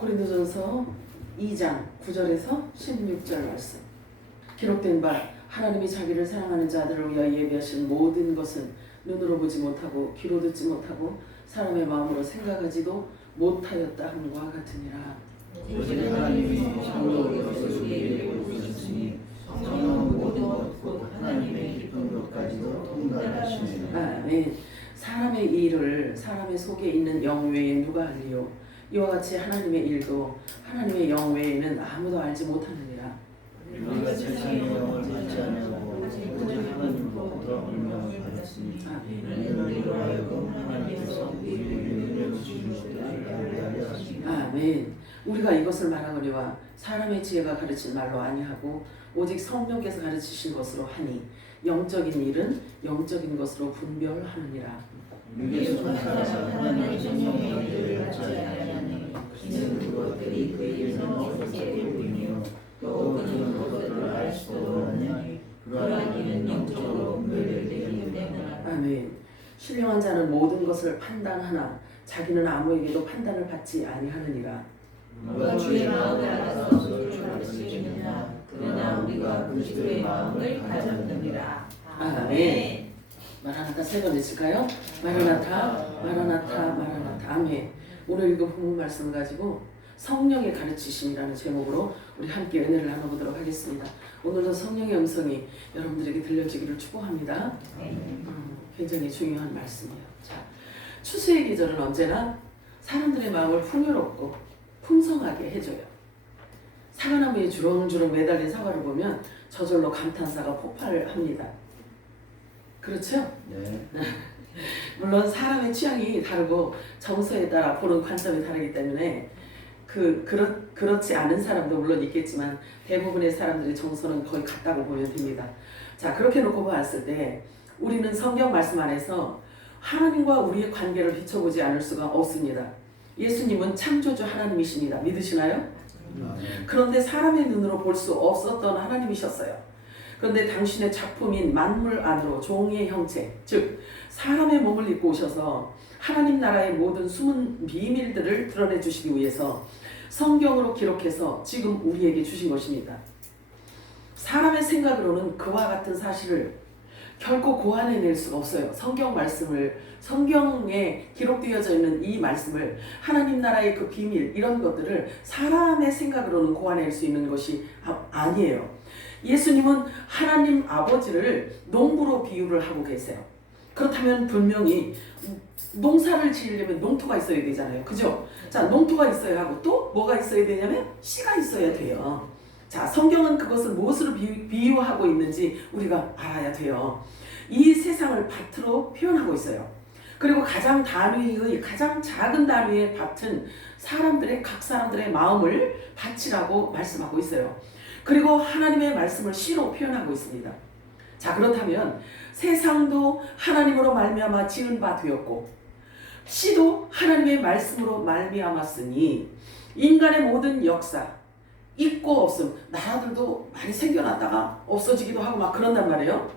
고린도전서 2장 9절에서 16절 말씀. 기록된 바 하나님이 자기를 사랑하는 자들을 위하여 예비하신 모든 것은 눈으로 보지 못하고 귀로 듣지 못하고 사람의 마음으로 생각하지도 못하였다 함과 같으니라. 오직 하나님이 창조로서 우리에게 보셨으니 성령은 모든 것 곧 하나님의 깊은 것까지도 통달하시느니라. 아멘. 사람의 일을 사람의 속에 있는 영 외에 누가 알리요? 이와 같이 하나님의 일도 하나님의 영 외에는 아무도 알지 못하느니라. 우리가 세상의 영을 받지 않고 오직 하나님으로부터 명령을 받았으니 이는 우리로 하여금 하나님께서 우리에게 주신 것들을 알게 하려 하시니라. 아멘. 우리가 이것을 말하거니와 사람의 지혜가 가르친 말로 아니하고 오직 성령께서 가르치신 것으로 하니 영적인 일은 영적인 것으로 분별하느니라. 육에서 난 사람은 하나님의 성령의 일을 받지 아니하니 이는 그것들이 그에게서 어떻게 보이며 또 그는 그것들을 알 수도 없느니 그러한 일은 영적으로 분별되기 때문이라. 아멘. 신령한 자는 모든 것을 판단하나 자기는 아무에게도 판단을 받지 아니하느니라. 누가 주의 마음을 알아서 소출할 수 있느냐? 그러나 우리가 그리스도의 마음을 가졌느니라. 아멘. 마라나타 세 번 읽을까요? 마라나타, 마라나타, 마라나타. 아멘. 오늘 읽은 본문 말씀을 가지고 성령의 가르치심이라는 제목으로 우리 함께 은혜를 나눠보도록 하겠습니다. 오늘도 성령의 음성이 여러분들에게 들려지기를 축복합니다. 굉장히 중요한 말씀이에요. 자, 추수의 계절은 언제나 사람들의 마음을 풍요롭고 풍성하게 해줘요. 사과나무에 주렁주렁 매달린 사과를 보면 저절로 감탄사가 폭발합니다. 그렇죠? 네. 물론 사람의 취향이 다르고 정서에 따라 보는 관점이 다르기 때문에 그렇지 않은 사람도 물론 있겠지만 대부분의 사람들의 정서는 거의 같다고 보면 됩니다. 자, 그렇게 놓고 봤을 때 우리는 성경 말씀 안에서 하나님과 우리의 관계를 비춰보지 않을 수가 없습니다. 예수님은 창조주 하나님이십니다. 믿으시나요? 그런데 사람의 눈으로 볼 수 없었던 하나님이셨어요. 그런데 당신의 작품인 만물 안으로 종의 형체, 즉 사람의 몸을 입고 오셔서 하나님 나라의 모든 숨은 비밀들을 드러내 주시기 위해서 성경으로 기록해서 지금 우리에게 주신 것입니다. 사람의 생각으로는 그와 같은 사실을 결코 고안해낼 수가 없어요. 성경 말씀을, 성경에 기록되어져 있는 이 말씀을, 하나님 나라의 그 비밀, 이런 것들을 사람의 생각으로는 고안해낼 수 있는 것이 아니에요. 예수님은 하나님 아버지를 농부로 비유를 하고 계세요. 그렇다면 분명히 농사를 지으려면 농토가 있어야 되잖아요. 그죠? 자, 농토가 있어야 하고 또 뭐가 있어야 되냐면 씨가 있어야 돼요. 자, 성경은 그것을 무엇으로 비유하고 있는지 우리가 알아야 돼요. 이 세상을 밭으로 표현하고 있어요. 그리고 가장 작은 단위의 밭은 각 사람들의 마음을 밭이라고 말씀하고 있어요. 그리고 하나님의 말씀을 씨로 표현하고 있습니다. 자, 그렇다면 세상도 하나님으로 말미암아 지은 바 되었고 씨도 하나님의 말씀으로 말미암았으니 인간의 모든 역사, 있고 없음, 나라들도 많이 생겨났다가 없어지기도 하고 막 그런단 말이에요.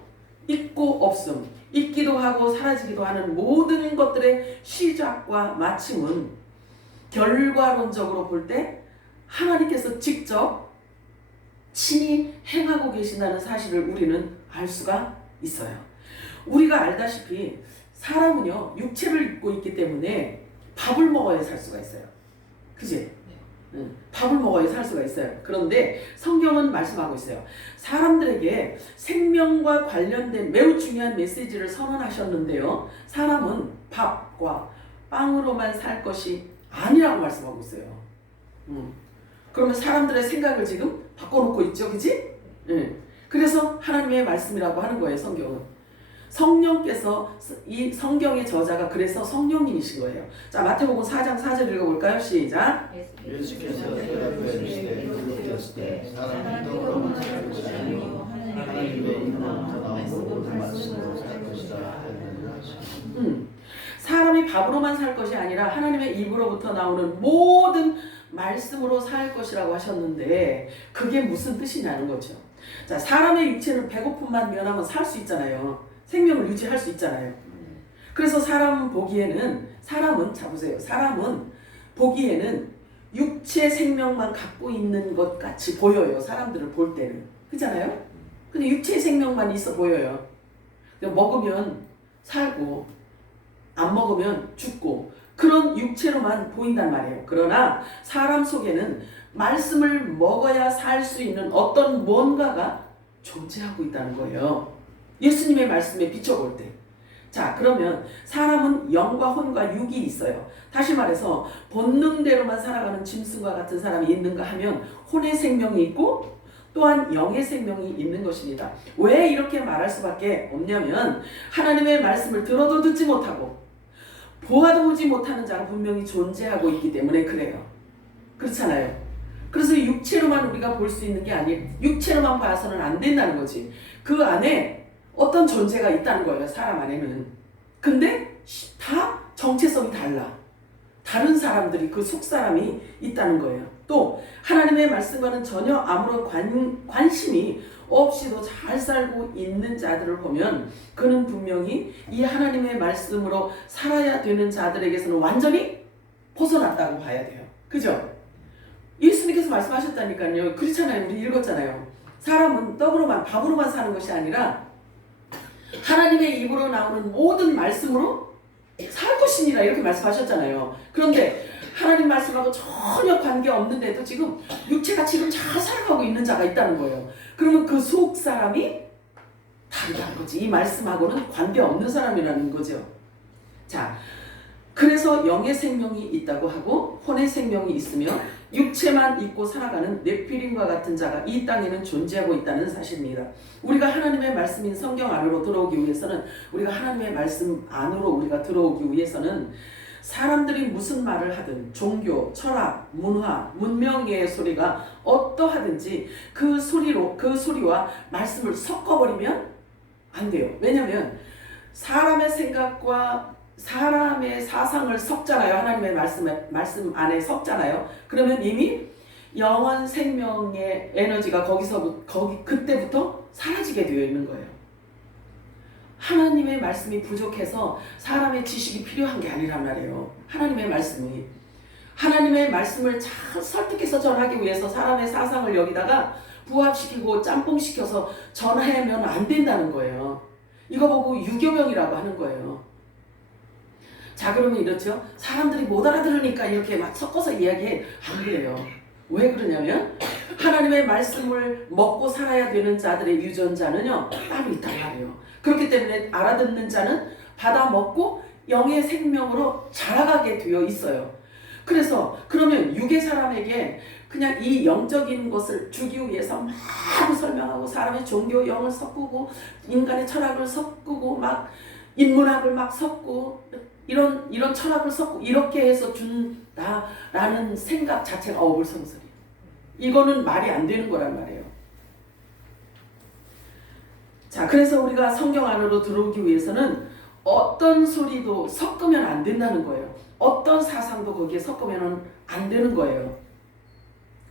있고 없음, 있기도 하고 사라지기도 하는 모든 것들의 시작과 마침은 결과론적으로 볼 때 하나님께서 직접 친히 행하고 계신다는 사실을 우리는 알 수가 있어요. 우리가 알다시피 사람은요, 육체를 입고 있기 때문에 밥을 먹어야 살 수가 있어요. 그치? 밥을 먹어야 살 수가 있어요. 그런데 성경은 말씀하고 있어요. 사람들에게 생명과 관련된 매우 중요한 메시지를 선언하셨는데요. 사람은 밥과 빵으로만 살 것이 아니라고 말씀하고 있어요. 그러면 사람들의 생각을 지금 바꿔놓고 있죠. 그치? 그래서 하나님의 말씀이라고 하는 거예요. 성경은. 성령께서, 이 성경의 저자가 그래서 성령님이신 거예요. 자, 마태복음 4장 4절 읽어볼까요? 시작. 예수께서 대답하시되 기록되었을 때 사람이 떡으로만 살 것이 아니요 하나님의 입으로부터 나온 모든 말씀으로 살 것이라. 사람이 밥으로만 살 것이 아니라 하나님의 입으로부터 나오는 모든 말씀으로 살 것이라고 하셨는데 그게 무슨 뜻이냐는 거죠. 자, 사람의 육체는 배고픔만 면하면 살 수 있잖아요. 생명을 유지할 수 있잖아요. 그래서 사람은 보기에는 육체 생명만 갖고 있는 것 같이 보여요. 사람들을 볼 때는. 그렇잖아요? 근데 육체 생명만 있어 보여요. 먹으면 살고 안 먹으면 죽고 그런 육체로만 보인단 말이에요. 그러나 사람 속에는 말씀을 먹어야 살 수 있는 어떤 뭔가가 존재하고 있다는 거예요. 예수님의 말씀에 비춰볼 때. 자, 그러면 사람은 영과 혼과 육이 있어요. 다시 말해서 본능대로만 살아가는 짐승과 같은 사람이 있는가 하면 혼의 생명이 있고 또한 영의 생명이 있는 것입니다. 왜 이렇게 말할 수밖에 없냐면 하나님의 말씀을 들어도 듣지 못하고 보아도 보지 못하는 자가 분명히 존재하고 있기 때문에 그래요. 그렇잖아요. 그래서 육체로만 우리가 볼 수 있는 게 아니에요. 육체로만 봐서는 안 된다는 거지. 그 안에 어떤 존재가 있다는 거예요. 사람 안에는. 근데 다 정체성이 달라. 다른 사람들이 그 속사람이 있다는 거예요. 또 하나님의 말씀과는 전혀 아무런 관심이 없이도 잘 살고 있는 자들을 보면 그는 분명히 이 하나님의 말씀으로 살아야 되는 자들에게서는 완전히 벗어났다고 봐야 돼요. 그죠? 예수님께서 말씀하셨다니까요. 그렇잖아요. 우리 읽었잖아요. 사람은 떡으로만 밥으로만 사는 것이 아니라 하나님의 입으로 나오는 모든 말씀으로 살 것이니라 이렇게 말씀하셨잖아요. 그런데 하나님 말씀하고 전혀 관계없는데도 지금 육체가 지금 잘 살아가고 있는 자가 있다는 거예요. 그러면 그 속 사람이 다르다는 거지. 이 말씀하고는 관계없는 사람이라는 거죠. 자, 그래서 영의 생명이 있다고 하고 혼의 생명이 있으며 육체만 있고 살아가는 네피림과 같은 자가 이 땅에는 존재하고 있다는 사실입니다. 우리가 하나님의 말씀인 성경 안으로 들어오기 위해서는 우리가 하나님의 말씀 안으로 우리가 들어오기 위해서는 사람들이 무슨 말을 하든 종교, 철학, 문화, 문명의 소리가 어떠하든지 그 소리와 말씀을 섞어버리면 안 돼요. 왜냐하면 사람의 생각과 사람의 사상을 섞잖아요. 하나님의 말씀 안에 섞잖아요. 그러면 이미 영원 생명의 에너지가 그때부터 사라지게 되어 있는 거예요. 하나님의 말씀이 부족해서 사람의 지식이 필요한 게 아니란 말이에요. 하나님의 말씀을 잘 설득해서 전하기 위해서 사람의 사상을 여기다가 부합시키고 짬뽕시켜서 전하면 안 된다는 거예요. 이거 보고 유교병이라고 하는 거예요. 자, 그러면 이렇죠. 사람들이 못 알아들으니까 이렇게 막 섞어서 이야기해. 안 그래요. 왜 그러냐면 하나님의 말씀을 먹고 살아야 되는 자들의 유전자는요 따로 있단 말이에요. 그렇기 때문에 알아듣는 자는 받아 먹고 영의 생명으로 자라가게 되어 있어요. 그래서 그러면 육의 사람에게 그냥 이 영적인 것을 주기 위해서 막 설명하고 사람의 종교 영을 섞고 인간의 철학을 섞고 막 인문학을 막 섞고 이런 철학을 섞고 이렇게 해서 준다라는 생각 자체가 어불성설이에요. 이거는 말이 안 되는 거란 말이에요. 자, 그래서 우리가 성경 안으로 들어오기 위해서는 어떤 소리도 섞으면 안 된다는 거예요. 어떤 사상도 거기에 섞으면 안 되는 거예요.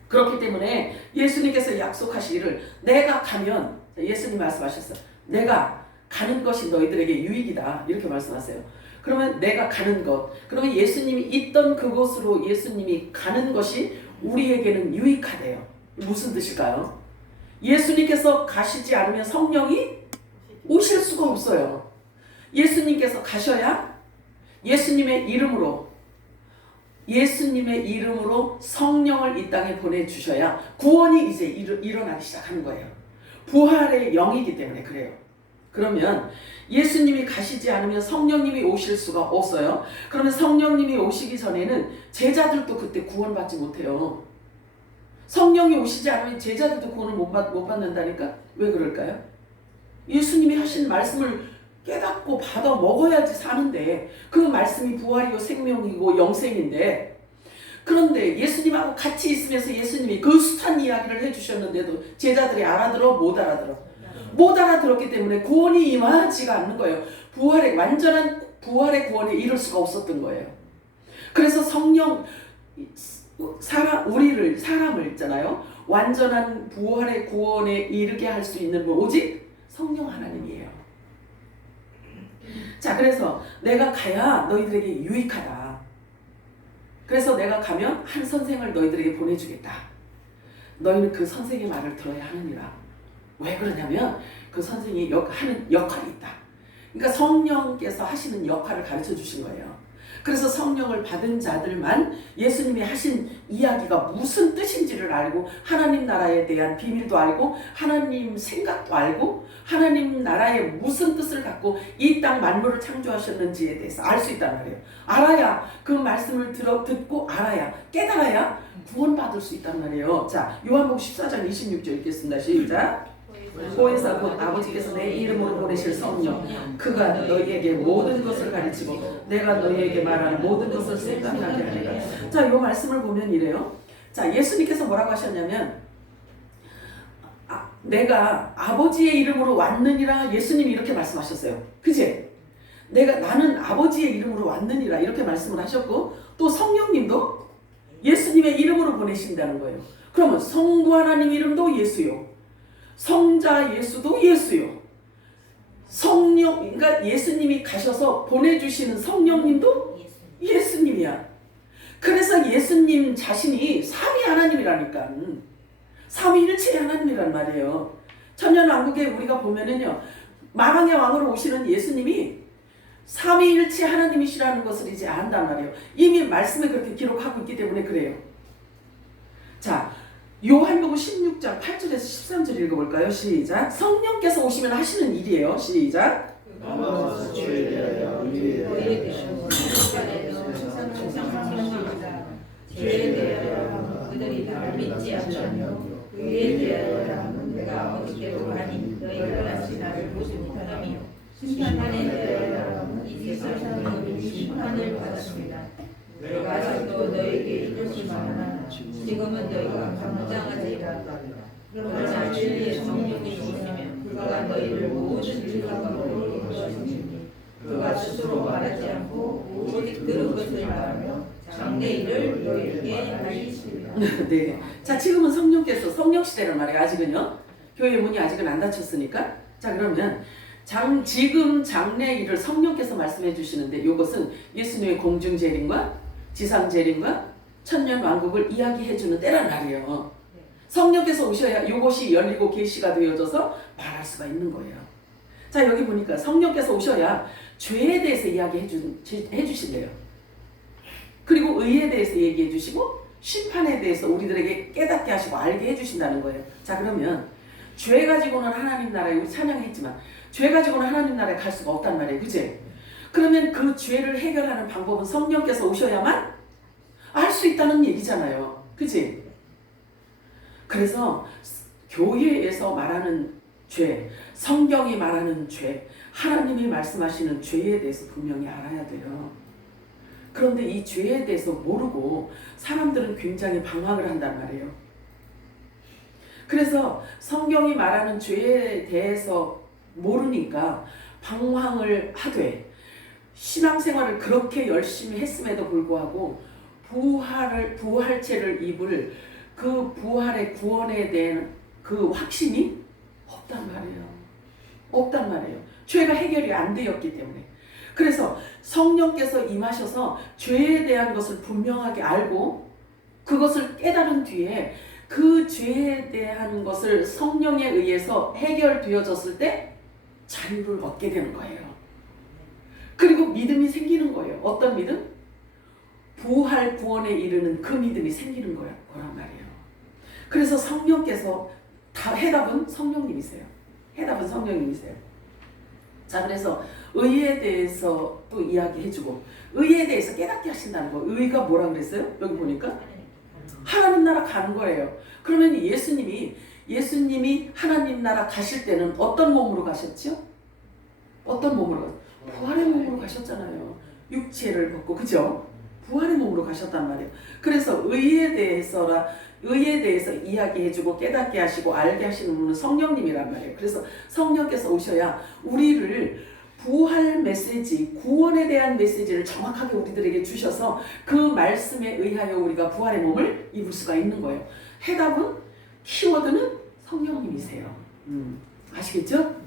그렇기 때문에 예수님께서 약속하시기를 내가 가면 예수님 말씀하셨어요. 내가 가는 것이 너희들에게 유익이다. 이렇게 말씀하세요. 그러면 내가 가는 것. 그러면 예수님이 있던 그곳으로 예수님이 가는 것이 우리에게는 유익하대요. 무슨 뜻일까요? 예수님께서 가시지 않으면 성령이 오실 수가 없어요. 예수님께서 가셔야 예수님의 이름으로 성령을 이 땅에 보내주셔야 구원이 이제 일어나기 시작하는 거예요. 부활의 영이기 때문에 그래요. 그러면 예수님이 가시지 않으면 성령님이 오실 수가 없어요. 그러면 성령님이 오시기 전에는 제자들도 그때 구원받지 못해요. 성령이 오시지 않으면 제자들도 구원을 못 받는다니까? 왜 그럴까요? 예수님이 하신 말씀을 깨닫고 받아 먹어야지 사는데 그 말씀이 부활이고 생명이고 영생인데 그런데 예수님하고 같이 있으면서 예수님이 그 숱한 이야기를 해주셨는데도 제자들이 알아들어? 못 알아들어? 못 알아들었기 때문에 구원이 임하지가 않는 거예요. 완전한 부활의 구원에 이를 수가 없었던 거예요. 그래서 사람을 있잖아요. 완전한 부활의 구원에 이르게 할 수 있는 분 오직 성령 하나님이에요. 자, 그래서 내가 가야 너희들에게 유익하다. 그래서 내가 가면 한 선생을 너희들에게 보내주겠다. 너희는 그 선생의 말을 들어야 하느니라. 왜 그러냐면 그 선생이 하는 역할이 있다. 그러니까 성령께서 하시는 역할을 가르쳐 주신 거예요. 그래서 성령을 받은 자들만 예수님이 하신 이야기가 무슨 뜻인지를 알고 하나님 나라에 대한 비밀도 알고 하나님 생각도 알고 하나님 나라의 무슨 뜻을 갖고 이 땅 만물을 창조하셨는지에 대해서 알 수 있단 말이에요. 알아야 그 말씀을 듣고 알아야 깨달아야 구원받을 수 있단 말이에요. 자, 요한복음 14장 26절 읽겠습니다. 시작. 보혜사 곧 아버지께서 내 이름으로 보내실 성령 그가 너희에게 모든 것을 가르치고 내가 너희에게 말하는 모든 것을 생각나게 하리라. 자, 이 말씀을 보면 이래요. 자, 예수님께서 뭐라고 하셨냐면 내가 아버지의 이름으로 왔느니라. 예수님이 이렇게 말씀하셨어요. 그치? 나는 아버지의 이름으로 왔느니라 이렇게 말씀을 하셨고 또 성령님도 예수님의 이름으로 보내신다는 거예요. 그러면 성부 하나님 이름도 예수요. 성자 예수도 예수요. 성령, 그러니까 예수님이 가셔서 보내주시는 성령님도 예수님이야. 그래서 예수님 자신이 삼위 하나님이라니까. 삼위일체 하나님이란 말이에요. 천년왕국에 우리가 보면은요, 만왕의 왕으로 오시는 예수님이 삼위일체 하나님이시라는 것을 이제 안단 말이에요. 이미 말씀에 그렇게 기록하고 있기 때문에 그래요. 자, 요한복음 16장 8절에서 13절 읽어볼까요? 시작. 성령께서 오시면 하시는 일이에요. 시작. 죄에 대하여 그들이 나를 믿지 않으며 의에 대하여 내가 아버지께로 가니 너희가 다시 나를 보지 못하며 심판에 대하여 이 세상에 심판을 받았습니다. 내가 아직도 너희에게 이것이 많으나 지금은 너희가 감당하리라. 그러나 진리의 성령이 오시면 그가 너희를 모든 진리로 이루시니 그가 스스로 말하지 않고 오직 들은 것을 말하며 장래일을 너희에게 알리시리라. 네. 자, 지금은 성령께서 성령 시대란 말이에요. 아직은요. 교회 문이 아직은 안 닫혔으니까. 자, 그러면 지금 장래일을 성령께서 말씀해 주시는데 이것은 예수님의 공중 재림과 지상 재림과 천년 왕국을 이야기해 주는 때란 말이에요. 성령께서 오셔야 이것이 열리고 계시가 되어져서 말할 수가 있는 거예요. 자, 여기 보니까 성령께서 오셔야 죄에 대해서 이야기해 주신대요. 그리고 의에 대해서 얘기해 주시고 심판에 대해서 우리들에게 깨닫게 하시고 알게 해주신다는 거예요. 자, 그러면 죄 가지고는 하나님 나라에 우리 찬양했지만 죄 가지고는 하나님 나라에 갈 수가 없단 말이에요. 그치? 그러면 그 죄를 해결하는 방법은 성령께서 오셔야만 알 수 있다는 얘기잖아요. 그치? 그래서 교회에서 말하는 죄, 성경이 말하는 죄, 하나님이 말씀하시는 죄에 대해서 분명히 알아야 돼요. 그런데 이 죄에 대해서 모르고 사람들은 굉장히 방황을 한단 말이에요. 그래서 성경이 말하는 죄에 대해서 모르니까 방황을 하되 신앙생활을 그렇게 열심히 했음에도 불구하고 부활체를 입을 그 부활의 구원에 대한 그 확신이 없단 말이에요. 없단 말이에요. 죄가 해결이 안 되었기 때문에. 그래서 성령께서 임하셔서 죄에 대한 것을 분명하게 알고 그것을 깨달은 뒤에 그 죄에 대한 것을 성령에 의해서 해결되어졌을 때 자유를 얻게 되는 거예요. 그리고 믿음이 생기는 거예요. 어떤 믿음? 부활 구원에 이르는 그 믿음이 생기는 거란 말이에요. 그래서 성령께서 해답은 성령님이세요. 해답은 성령님이세요. 자, 그래서 의에 대해서 또 이야기해주고 의에 대해서 깨닫게 하신다는 거. 의가 뭐라 그랬어요? 여기 보니까 하나님 나라 가는 거예요. 그러면 예수님이 하나님 나라 가실 때는 어떤 몸으로 가셨죠? 어떤 몸으로? 부활의 몸으로 가셨잖아요. 육체를 벗고, 그죠? 부활의 몸으로 가셨단 말이에요. 그래서 의에 대해서 이야기해주고 깨닫게 하시고 알게 하시는 분은 성령님이란 말이에요. 그래서 성령께서 오셔야 우리를 부활 메시지, 구원에 대한 메시지를 정확하게 우리들에게 주셔서 그 말씀에 의하여 우리가 부활의 몸을 입을 수가 있는 거예요. 해답은, 키워드는 성령님이세요. 아시겠죠?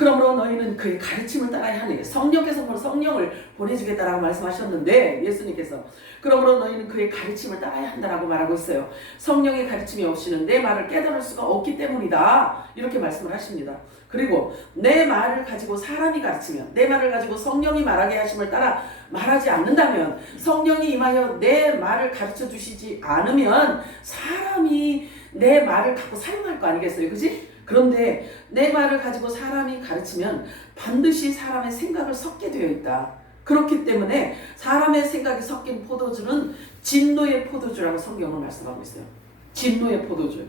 그러므로 너희는 그의 가르침을 따라야 하니 성령께서 성령을 보내주겠다라고 말씀하셨는데 예수님께서 그러므로 너희는 그의 가르침을 따라야 한다라고 말하고 있어요. 성령의 가르침이 없이는 내 말을 깨달을 수가 없기 때문이다 이렇게 말씀을 하십니다. 그리고 내 말을 가지고 사람이 가르치면 내 말을 가지고 성령이 말하게 하심을 따라 말하지 않는다면 성령이 임하여 내 말을 가르쳐 주시지 않으면 사람이 내 말을 갖고 사용할 거 아니겠어요, 그지? 그런데 내 말을 가지고 사람이 가르치면 반드시 사람의 생각을 섞게 되어 있다. 그렇기 때문에 사람의 생각이 섞인 포도주는 진노의 포도주라고 성경은 말씀하고 있어요. 진노의 포도주.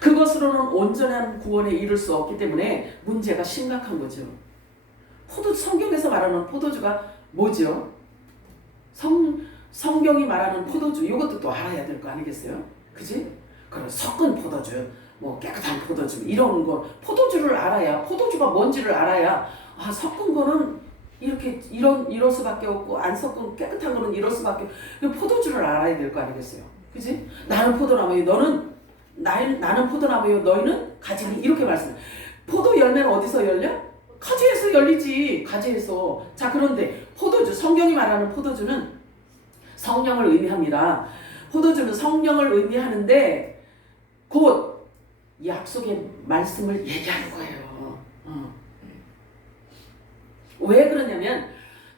그것으로는 온전한 구원에 이를 수 없기 때문에 문제가 심각한 거죠. 성경에서 말하는 포도주가 뭐죠? 성경이 말하는 포도주, 이것도 또 알아야 될 거 아니겠어요? 그지? 그럼 섞은 포도주, 뭐 깨끗한 포도주 이런 거 포도주를 알아야 포도주가 뭔지를 알아야 섞은 거는 이럴 수밖에 없고 안 섞은 깨끗한 거는 이럴 수밖에 없고 포도주를 알아야 될 거 아니겠어요? 그지? 나는 포도나무요, 나는 포도나무요, 너희는 가지니 이렇게 말씀해. 포도 열매는 어디서 열려? 가지에서 열리지. 가지에서. 자, 그런데 포도주, 성경이 말하는 포도주는 성령을 의미합니다. 포도주는 성령을 의미하는데 곧 약속의 말씀을 얘기하는 거예요. 왜 그러냐면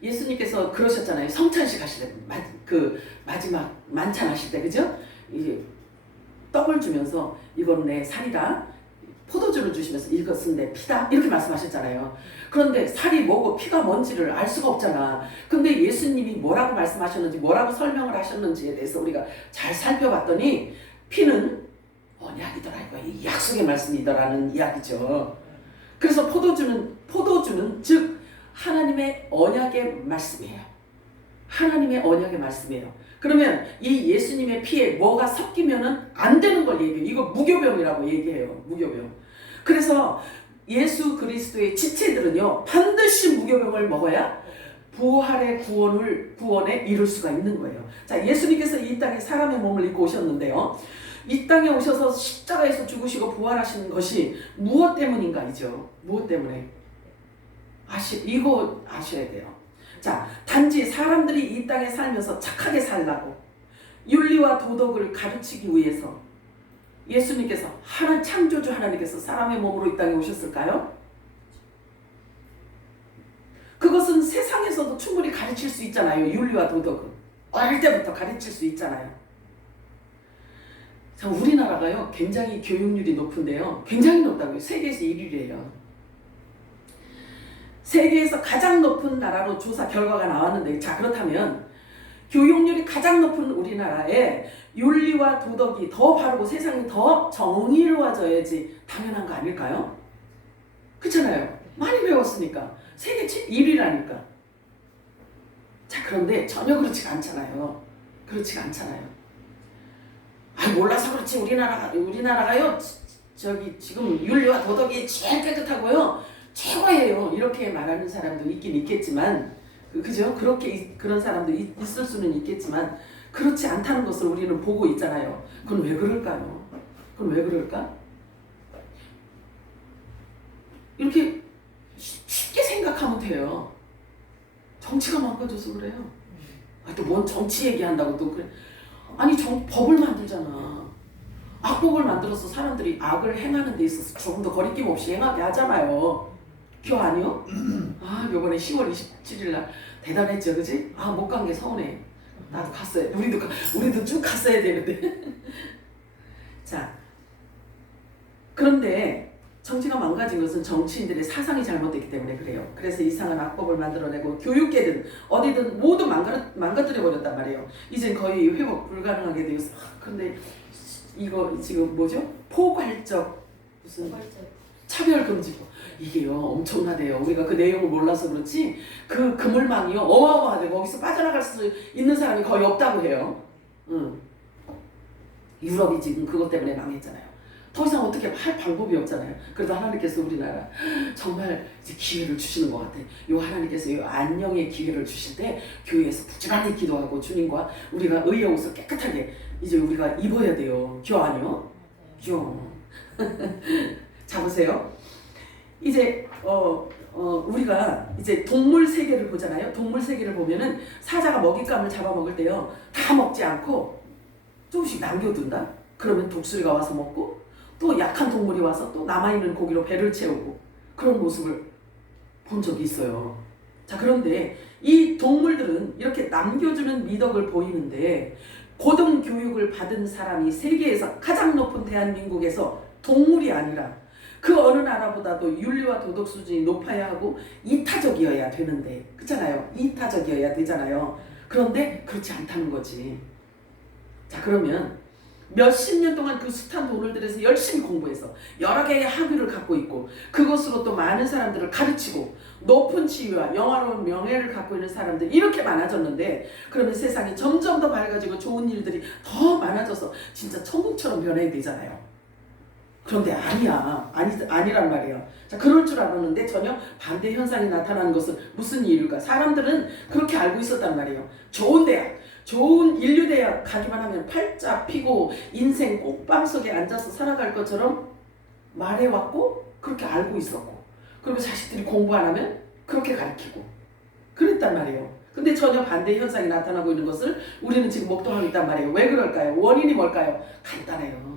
예수님께서 그러셨잖아요. 성찬식 하실 때, 마지막 만찬 하실 때, 그죠? 이제 떡을 주면서 이건 내 살이다. 포도주를 주시면서 이것은 내 피다. 이렇게 말씀하셨잖아요. 그런데 살이 뭐고 피가 뭔지를 알 수가 없잖아. 근데 예수님이 뭐라고 말씀하셨는지, 뭐라고 설명을 하셨는지에 대해서 우리가 잘 살펴봤더니 피는 언약이더라. 이 약속의 말씀이더라는 이야기죠. 그래서 포도주는 즉 하나님의 언약의 말씀이에요. 하나님의 언약의 말씀이에요. 그러면 이 예수님의 피에 뭐가 섞이면은 안 되는 걸 얘기해요. 이거 무교병이라고 얘기해요. 무교병. 그래서 예수 그리스도의 지체들은요, 반드시 무교병을 먹어야 부활의 구원에 이룰 수가 있는 거예요. 자, 예수님께서 이 땅에 사람의 몸을 입고 오셨는데요. 이 땅에 오셔서 십자가에서 죽으시고 부활하시는 것이 무엇 때문인가이죠? 무엇 때문에? 이거 아셔야 돼요. 자, 단지 사람들이 이 땅에 살면서 착하게 살라고 윤리와 도덕을 가르치기 위해서 예수님께서 창조주 하나님께서 사람의 몸으로 이 땅에 오셨을까요? 그것은 세상에서도 충분히 가르칠 수 있잖아요. 윤리와 도덕은 어릴 때부터 가르칠 수 있잖아요. 자, 우리나라가요 굉장히 교육률이 높은데요, 굉장히 높다고요. 세계에서 1위래요. 세계에서 가장 높은 나라로 조사 결과가 나왔는데, 자, 그렇다면 교육률이 가장 높은 우리나라에 윤리와 도덕이 더 바르고 세상이 더 정의로워져야지 당연한 거 아닐까요? 그렇잖아요. 많이 배웠으니까. 세계 1위라니까. 자, 그런데 전혀 그렇지가 않잖아요. 그렇지가 않잖아요. 몰라서 그렇지 우리나라가요 지금 윤리와 도덕이 제일 깨끗하고요 최고예요. 이렇게 말하는 사람도 있긴 있겠지만, 그죠? 그런 사람도 있을 수는 있겠지만, 그렇지 않다는 것을 우리는 보고 있잖아요. 그건 왜 그럴까요? 그건 왜 그럴까? 이렇게 쉽게 생각하면 돼요. 정치가 망가져서 그래요. 또 뭔 정치 얘기한다고 또 그래. 아니, 법을 만들잖아. 악법을 만들어서 사람들이 악을 행하는 데 있어서 조금 더 거리낌 없이 행하게 하잖아요. 기억 아니요? 요번에 10월 27일 날 대단했죠, 그지? 못 간 게 서운해. 나도 갔어야 돼. 우리도 쭉 갔어야 되는데. 자, 그런데 정치가 망가진 것은 정치인들의 사상이 잘못됐기 때문에 그래요. 그래서 이상한 악법을 만들어내고 교육계든 어디든 모두 망가뜨려버렸단 말이에요. 이젠 거의 회복 불가능하게 되었어. 근데 이거 지금 뭐죠? 포괄적 무슨 차별금지법. 이게요 엄청나대요. 우리가 그 내용을 몰라서 그렇지 그 그물망이요 어마어마하대요. 거기서 빠져나갈 수 있는 사람이 거의 없다고 해요. 유럽이 지금 그것 때문에 망했잖아요. 더 이상 어떻게 할 방법이 없잖아요. 그래도 하나님께서 우리나라 정말 이제 기회를 주시는 것 같아요. 하나님께서 이 안녕의 기회를 주실 때 교회에서 부지런히 기도하고 주님과 우리가 의의 옷을 깨끗하게 이제 우리가 입어야 돼요. 아니요? 자, 보세요. 이제 우리가 이제 동물 세계를 보잖아요. 동물 세계를 보면은 사자가 먹잇감을 잡아먹을 때요, 다 먹지 않고 조금씩 남겨둔다. 그러면 독수리가 와서 먹고, 또 약한 동물이 와서 또 남아있는 고기로 배를 채우고, 그런 모습을 본 적이 있어요. 자, 그런데 이 동물들은 이렇게 남겨주는 미덕을 보이는데, 고등교육을 받은 사람이 세계에서 가장 높은 대한민국에서 동물이 아니라 그 어느 나라보다도 윤리와 도덕 수준이 높아야 하고 이타적이어야 되는데, 그렇잖아요. 이타적이어야 되잖아요. 그런데 그렇지 않다는 거지. 자, 그러면 몇십 년 동안 그 숱한 돈을 들여서 열심히 공부해서 여러 개의 학위를 갖고 있고, 그것으로 또 많은 사람들을 가르치고 높은 지위와 영화로운 명예를 갖고 있는 사람들이 이렇게 많아졌는데, 그러면 세상이 점점 더 밝아지고 좋은 일들이 더 많아져서 진짜 천국처럼 변해야 되잖아요. 그런데 아니란 말이에요. 자, 그럴 줄 알았는데 전혀 반대 현상이 나타나는 것은 무슨 이유일까? 사람들은 그렇게 알고 있었단 말이에요. 좋은 대학, 좋은 인류대학 가기만 하면 팔자 피고 인생 꼭방석에 앉아서 살아갈 것처럼 말해왔고, 그렇게 알고 있었고, 그리고 자식들이 공부 안 하면 그렇게 가르치고 그랬단 말이에요. 근데 전혀 반대 현상이 나타나고 있는 것을 우리는 지금 목도하고 있단 말이에요. 왜 그럴까요? 원인이 뭘까요? 간단해요.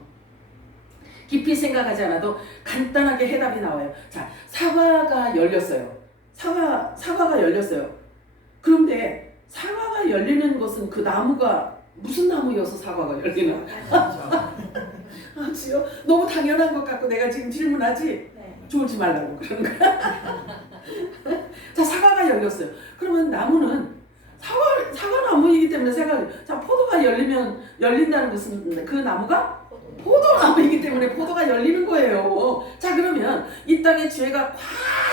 깊이 생각하지 않아도 간단하게 해답이 나와요. 자, 사과가 열렸어요. 사과가 열렸어요. 그런데 사과가 열리는 것은 그 나무가 무슨 나무여서 사과가 열리나? 아, 지요? 너무 당연한 것 같고 내가 지금 질문하지? 네. 졸지 말라고 그러는 거야. 자, 사과가 열렸어요. 그러면 나무는 사과나무이기 때문에 자, 포도가 열린다는 것은 그 나무가 포도나무이기 때문에 포도가 열리는 거예요. 자, 그러면 이 땅의 죄가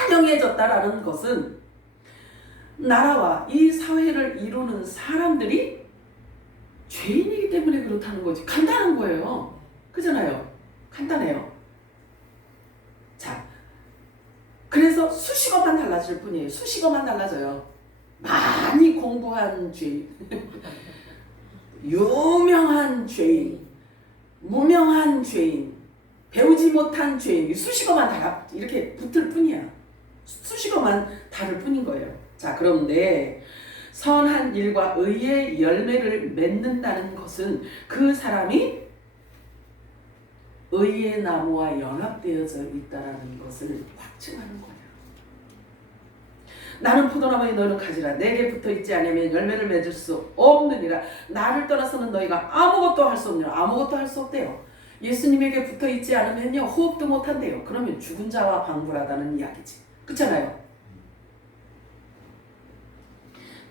관영해졌다라는 것은 나라와 이 사회를 이루는 사람들이 죄인이기 때문에 그렇다는 거지. 간단한 거예요. 그잖아요. 간단해요. 자, 그래서 수식어만 달라질 뿐이에요. 수식어만 달라져요. 많이 공부한 죄인, 유명한 죄인, 무명한 죄인, 배우지 못한 죄인, 수식어만 이렇게 붙을 뿐이야. 수식어만 다를 뿐인 거예요. 자, 그런데 선한 일과 의의 열매를 맺는다는 것은 그 사람이 의의 나무와 연합되어져 있다는 것을 확증하는 거예요. 나는 포도나무에 너는 가지라. 내게 붙어 있지 않으면 열매를 맺을 수 없느니라. 나를 떠나서는 너희가 아무것도 할 수 없느니라. 아무것도 할 수 없대요. 예수님에게 붙어 있지 않으면요, 호흡도 못 한대요. 그러면 죽은 자와 방불하다는 이야기지. 그렇잖아요.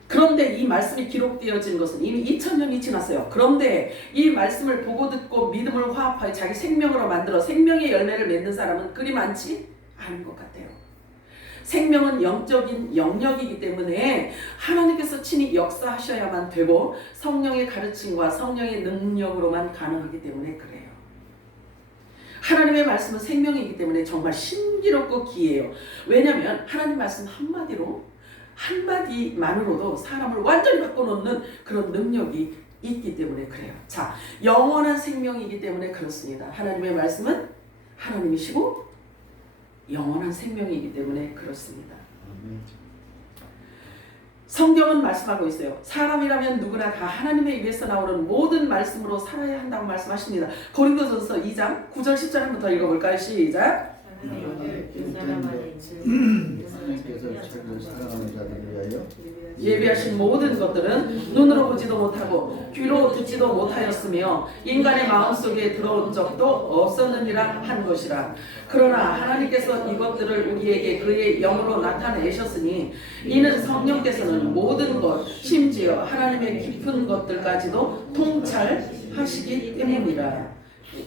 그런데 이 말씀이 기록되어진 것은 이미 2000년이 지났어요. 그런데 이 말씀을 보고 듣고 믿음을 화합하여 자기 생명으로 만들어 생명의 열매를 맺는 사람은 그리 많지 않은 것 같아요. 생명은 영적인 영역이기 때문에 하나님께서 친히 역사하셔야만 되고 성령의 가르침과 성령의 능력으로만 가능하기 때문에 그래요. 하나님의 말씀은 생명이기 때문에 정말 신기롭고 귀해요. 왜냐하면 하나님 말씀 한마디만으로도 사람을 완전히 바꿔놓는 그런 능력이 있기 때문에 그래요. 자, 영원한 생명이기 때문에 그렇습니다. 하나님의 말씀은 하나님이시고 영원한 생명이기 때문에 그렇습니다. 성경은 말씀하고 있어요. 사람이라면 누구나 다 하나님의 입에서 나오는 모든 말씀으로 살아야 한다고 말씀하십니다. 고린도전서 2장 9절 10절 한번 더 읽어볼까요? 시작. 하나님께서 자기를 사랑하는 자들을 위하여 예비하신 모든 것들은 눈으로 보지도 못하고 귀로 듣지도 못하였으며 인간의 마음속에 들어온 적도 없었느니라 한 것이라. 그러나 하나님께서 이것들을 우리에게 그의 영으로 나타내셨으니 이는 성령께서는 모든 것 심지어 하나님의 깊은 것들까지도 통찰하시기 때문이라.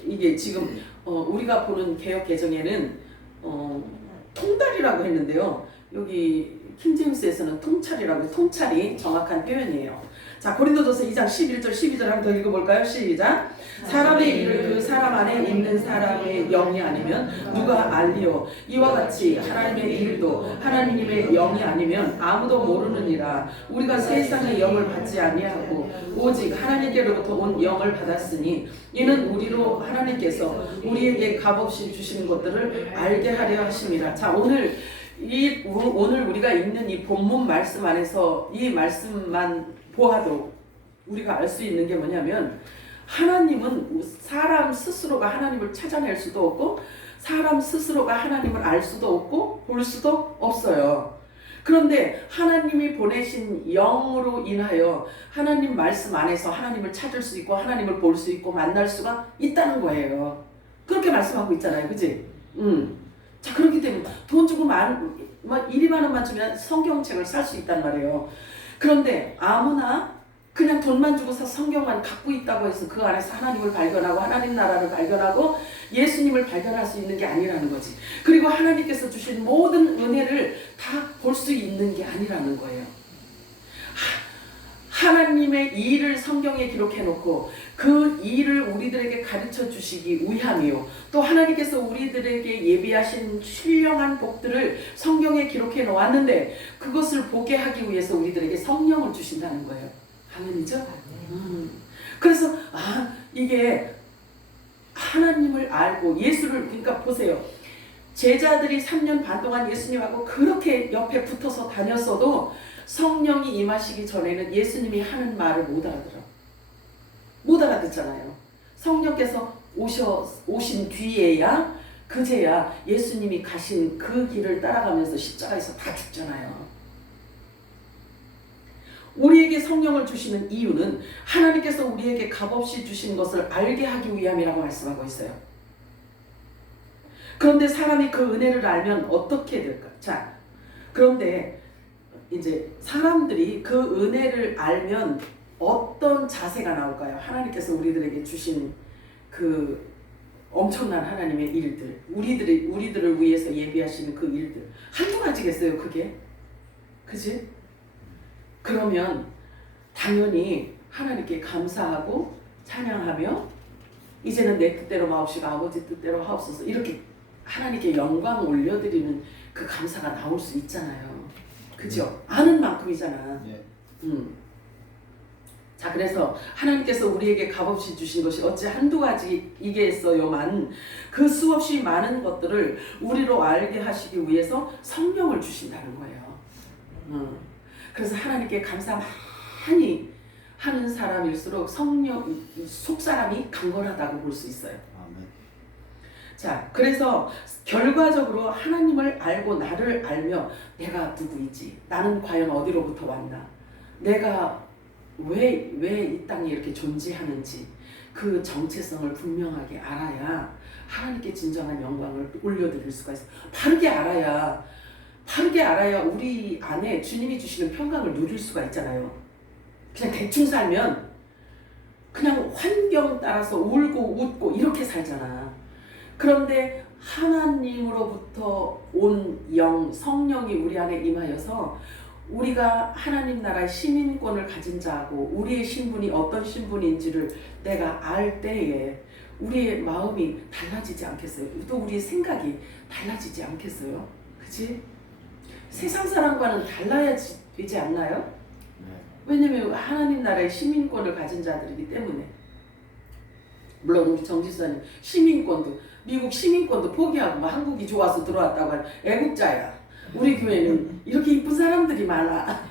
이게 지금 우리가 보는 개역 개정에는 통달이라고 했는데요. 여기 킹제임스에서는 통찰이라고, 통찰이 정확한 표현이에요. 자, 고린도전서 2장 11절 12절 한번 더 읽어볼까요? 시작. 사람의 일을 그 사람 안에 있는 사람의 영이 아니면 누가 알리요? 이와 같이 하나님의 일도 하나님의 영이 아니면 아무도 모르느니라. 우리가 세상의 영을 받지 아니하고 오직 하나님께로부터 온 영을 받았으니 이는 우리로 하나님께서 우리에게 값없이 주시는 것들을 알게 하려 하심이라. 자, 오늘 우리가 읽는 이 본문 말씀 안에서 이 말씀만 보아도 우리가 알 수 있는 게 뭐냐면, 하나님은 사람 스스로가 하나님을 찾아낼 수도 없고 사람 스스로가 하나님을 알 수도 없고 볼 수도 없어요. 그런데 하나님이 보내신 영으로 인하여 하나님 말씀 안에서 하나님을 찾을 수 있고 하나님을 볼 수 있고 만날 수가 있다는 거예요. 그렇게 말씀하고 있잖아요. 그치? 자, 그렇기 때문에 돈 주고 이리 만 원만 주면 성경책을 살 수 있단 말이에요. 그런데 아무나 그냥 돈만 주고 성경만 갖고 있다고 해서 그 안에서 하나님을 발견하고 하나님 나라를 발견하고 예수님을 발견할 수 있는 게 아니라는 거지. 그리고 하나님께서 주신 모든 은혜를 다 볼 수 있는 게 아니라는 거예요. 하나님의 일을 성경에 기록해 놓고 그 일을 우리들에게 가르쳐 주시기 위함이요, 또 하나님께서 우리들에게 예비하신 신령한 복들을 성경에 기록해 놓았는데 그것을 보게 하기 위해서 우리들에게 성령을 주신다는 거예요. 아멘이죠? 그래서 이게 하나님을 알고 예수를, 그러니까 보세요. 제자들이 3년 반 동안 예수님하고 그렇게 옆에 붙어서 다녔어도 성령이 임하시기 전에는 예수님이 하는 말을 못 알아듣잖아요. 성령께서 오신 뒤에야 그제야 예수님이 가신 그 길을 따라가면서 십자가에서 다 죽잖아요. 우리에게 성령을 주시는 이유는 하나님께서 우리에게 값없이 주신 것을 알게 하기 위함이라고 말씀하고 있어요. 그런데 사람이 그 은혜를 알면 어떻게 될까? 자, 그런데 이제 사람들이 그 은혜를 알면 어떤 자세가 나올까요? 하나님께서 우리들에게 주신 그 엄청난 하나님의 일들, 우리들을 위해서 예비하시는 그 일들, 한두 가지겠어요, 그게? 그지? 그러면 당연히 하나님께 감사하고 찬양하며 이제는 내 뜻대로 마옵시고 아버지 뜻대로 하옵소서, 이렇게 하나님께 영광 올려드리는 그 감사가 나올 수 있잖아요. 그죠? 아는 만큼이잖아. 자, 그래서 하나님께서 우리에게 값없이 주신 것이 어찌 한두 가지이겠어요만 그 수없이 많은 것들을 우리로 알게 하시기 위해서 성령을 주신다는 거예요. 그래서 하나님께 감사 많이 하는 사람일수록 속사람이 강건하다고 볼 수 있어요. 자, 그래서 결과적으로 하나님을 알고 나를 알며 내가 누구이지, 나는 과연 어디로부터 왔나, 내가 왜 이 땅에 이렇게 존재하는지 그 정체성을 분명하게 알아야 하나님께 진정한 영광을 올려드릴 수가 있어요. 바르게 알아야 우리 안에 주님이 주시는 평강을 누릴 수가 있잖아요. 그냥 대충 살면 그냥 환경 따라서 울고 웃고 이렇게 살잖아. 그런데 하나님으로부터 온 영, 성령이 우리 안에 임하여서 우리가 하나님 나라의 시민권을 가진 자고 우리의 신분이 어떤 신분인지를 내가 알 때에 우리의 마음이 달라지지 않겠어요? 또 우리의 생각이 달라지지 않겠어요? 그치? 세상 사람과는 달라야 되지 않나요? 왜냐면 하나님 나라의 시민권을 가진 자들이기 때문에. 물론 우리 정지사님 시민권도, 미국 시민권도 포기하고 막 한국이 좋아서 들어왔다고 하는 애국자야. 우리 교회는 이렇게 이쁜 사람들이 많아.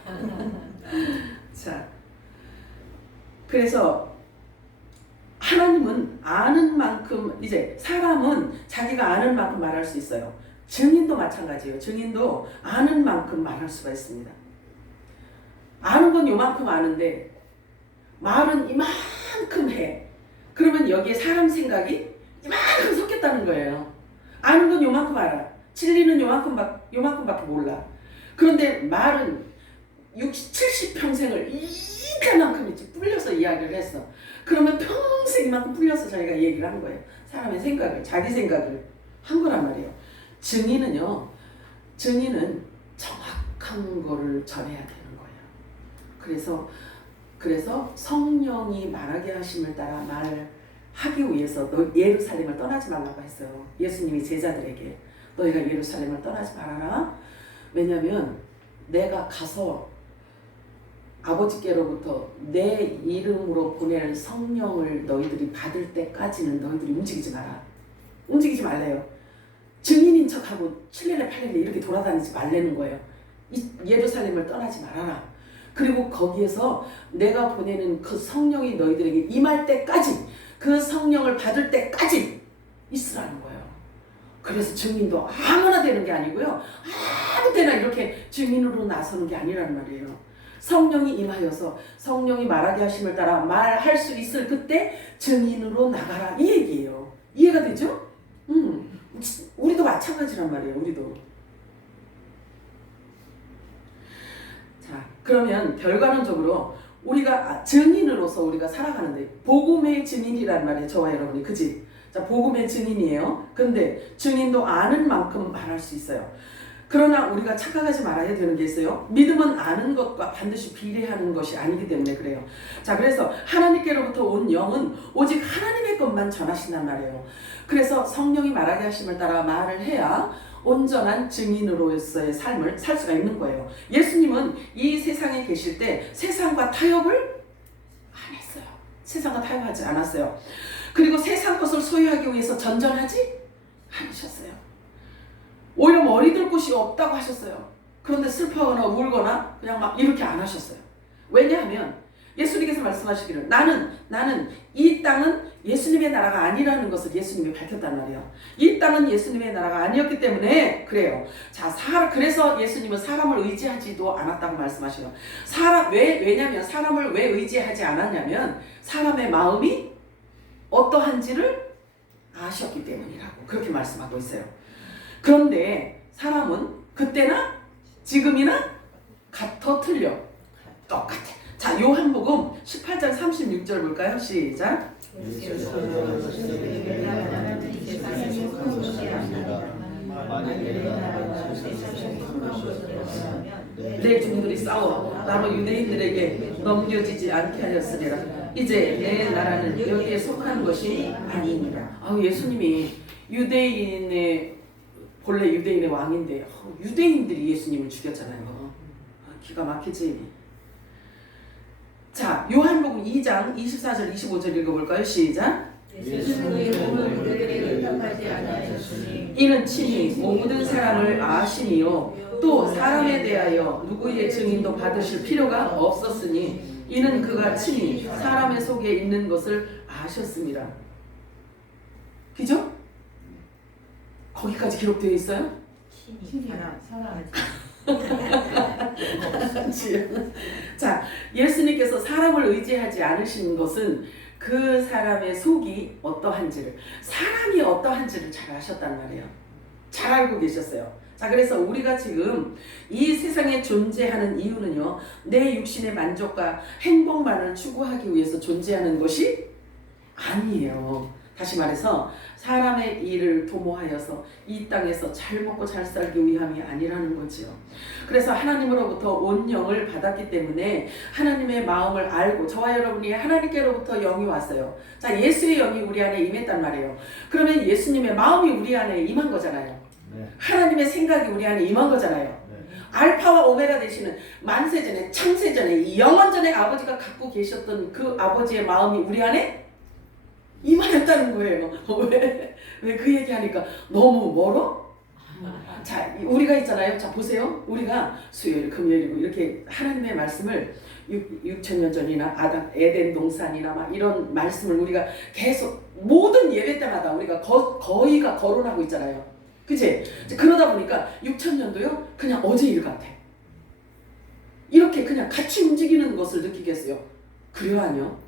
자, 그래서 하나님은 아는 만큼, 이제 사람은 자기가 아는 만큼 말할 수 있어요. 증인도 마찬가지예요. 증인도 아는 만큼 말할 수가 있습니다. 아는 건 요만큼 아는데 말은 이만큼 해. 그러면 여기에 사람 생각이 이만큼 섞였다는 거예요. 아는 건 요만큼 알아. 진리는 요만큼밖에 몰라. 그런데 말은 60, 70평생을 이만큼 불려서 이야기를 했어. 그러면 평생 이만큼 불려서 자기가 얘기를 한 거예요. 사람의 생각을, 자기 생각을 한 거란 말이에요. 증인은 정확한 거를 전해야 되는 거예요. 그래서 그래서 성령이 말하게 하심을 따라 말하기 위해서 너 예루살렘을 떠나지 말라고 했어요. 예수님이 제자들에게 너희가 예루살렘을 떠나지 말아라. 왜냐하면 내가 가서 아버지께로부터 내 이름으로 보낼 성령을 너희들이 받을 때까지는 너희들이 움직이지 마라. 움직이지 말래요. 증인인 척하고 7년에 8년에 이렇게 돌아다니지 말라는 거예요. 예루살렘을 떠나지 말아라. 그리고 거기에서 내가 보내는 그 성령이 너희들에게 임할 때까지, 그 성령을 받을 때까지 있으라는 거예요. 그래서 증인도 아무나 되는 게 아니고요. 아무 때나 이렇게 증인으로 나서는 게 아니란 말이에요. 성령이 임하여서 성령이 말하게 하심을 따라 말할 수 있을 그때 증인으로 나가라, 이 얘기예요. 이해가 되죠? 우리도 마찬가지란 말이에요. 우리도. 자, 그러면 결과론적으로 우리가 증인으로서 우리가 살아가는데, 복음의 증인이란 말이에요. 저와 여러분이. 그지? 자, 복음의 증인이에요. 근데 증인도 아는 만큼 말할 수 있어요. 그러나 우리가 착각하지 말아야 되는 게 있어요. 믿음은 아는 것과 반드시 비례하는 것이 아니기 때문에 그래요. 자, 그래서 하나님께로부터 온 영은 오직 하나님의 것만 전하신단 말이에요. 그래서 성령이 말하게 하심을 따라 말을 해야 온전한 증인으로서의 삶을 살 수가 있는 거예요. 예수님은 이 세상에 계실 때 세상과 타협을 안 했어요. 세상과 타협하지 않았어요. 그리고 세상 것을 소유하기 위해서 전전하지 않으셨어요. 오히려 머리 들 곳이 없다고 하셨어요. 그런데 슬퍼하거나 울거나 그냥 막 이렇게 안 하셨어요. 왜냐하면 예수님께서 말씀하시기를 나는 이 땅은 예수님의 나라가 아니라는 것을 예수님이 밝혔단 말이에요. 이 땅은 예수님의 나라가 아니었기 때문에 그래요. 자, 그래서 예수님은 사람을 의지하지도 않았다고 말씀하셔요. 왜냐하면 사람을 왜 의지하지 않았냐면 사람의 마음이 어떠한지를 아셨기 때문이라고 그렇게 말씀하고 있어요. 그런데 사람은 그때나 지금이나 같아 틀려? 똑같아. 자, 요한복음 18장 36절 볼까요? 시작. 내 종들이 싸워 나로 유대인들에게 넘겨지지 않게 하였으리라. 이제 내 나라는 여기에 속한 것이 아니니라. 예수님이 본래 유대인의 왕인데 유대인들이 예수님을 죽였잖아요. 기가 막히지. 자, 요한복음 2장 24절 25절 읽어볼까요? 시작. 이는 친히 모든 사람을 아심이요 또 사람에 대하여 누구의 증인도 받으실 필요가 없었으니 이는 그가 친히 사람의 속에 있는 것을 아셨습니다. 그죠? 거기까지 기록되어 있어요? 자, 예수님께서 사람을 의지하지 않으신 것은 그 사람의 속이 어떠한지를, 사람이 어떠한지를 잘 아셨단 말이에요. 잘 알고 계셨어요. 자, 그래서 우리가 지금 이 세상에 존재하는 이유는요, 내 육신의 만족과 행복만을 추구하기 위해서 존재하는 것이 아니에요. 다시 말해서 사람의 일을 도모하여서 이 땅에서 잘 먹고 잘 살기 위함이 아니라는 거지요. 그래서 하나님으로부터 온 영을 받았기 때문에 하나님의 마음을 알고 저와 여러분이 하나님께로부터 영이 왔어요. 자, 예수의 영이 우리 안에 임했단 말이에요. 그러면 예수님의 마음이 우리 안에 임한 거잖아요. 네. 하나님의 생각이 우리 안에 임한 거잖아요. 네. 알파와 오메가 되시는 만세전에 창세전에 영원전에 아버지가 갖고 계셨던 그 아버지의 마음이 우리 안에 임하였다는 거예요. 왜 그 얘기하니까 너무 멀어? 자, 우리가 있잖아요. 자, 보세요. 우리가 수요일, 금요일이고 이렇게 하나님의 말씀을 6,000년 전이나 에덴 동산이나 막 이런 말씀을 우리가 계속 모든 예배 때마다 우리가 거의가 거론하고 있잖아요. 그치? 그러다 보니까 6,000년도요 그냥 어제 일 같아. 이렇게 그냥 같이 움직이는 것을 느끼겠어요. 그래요, 아니요?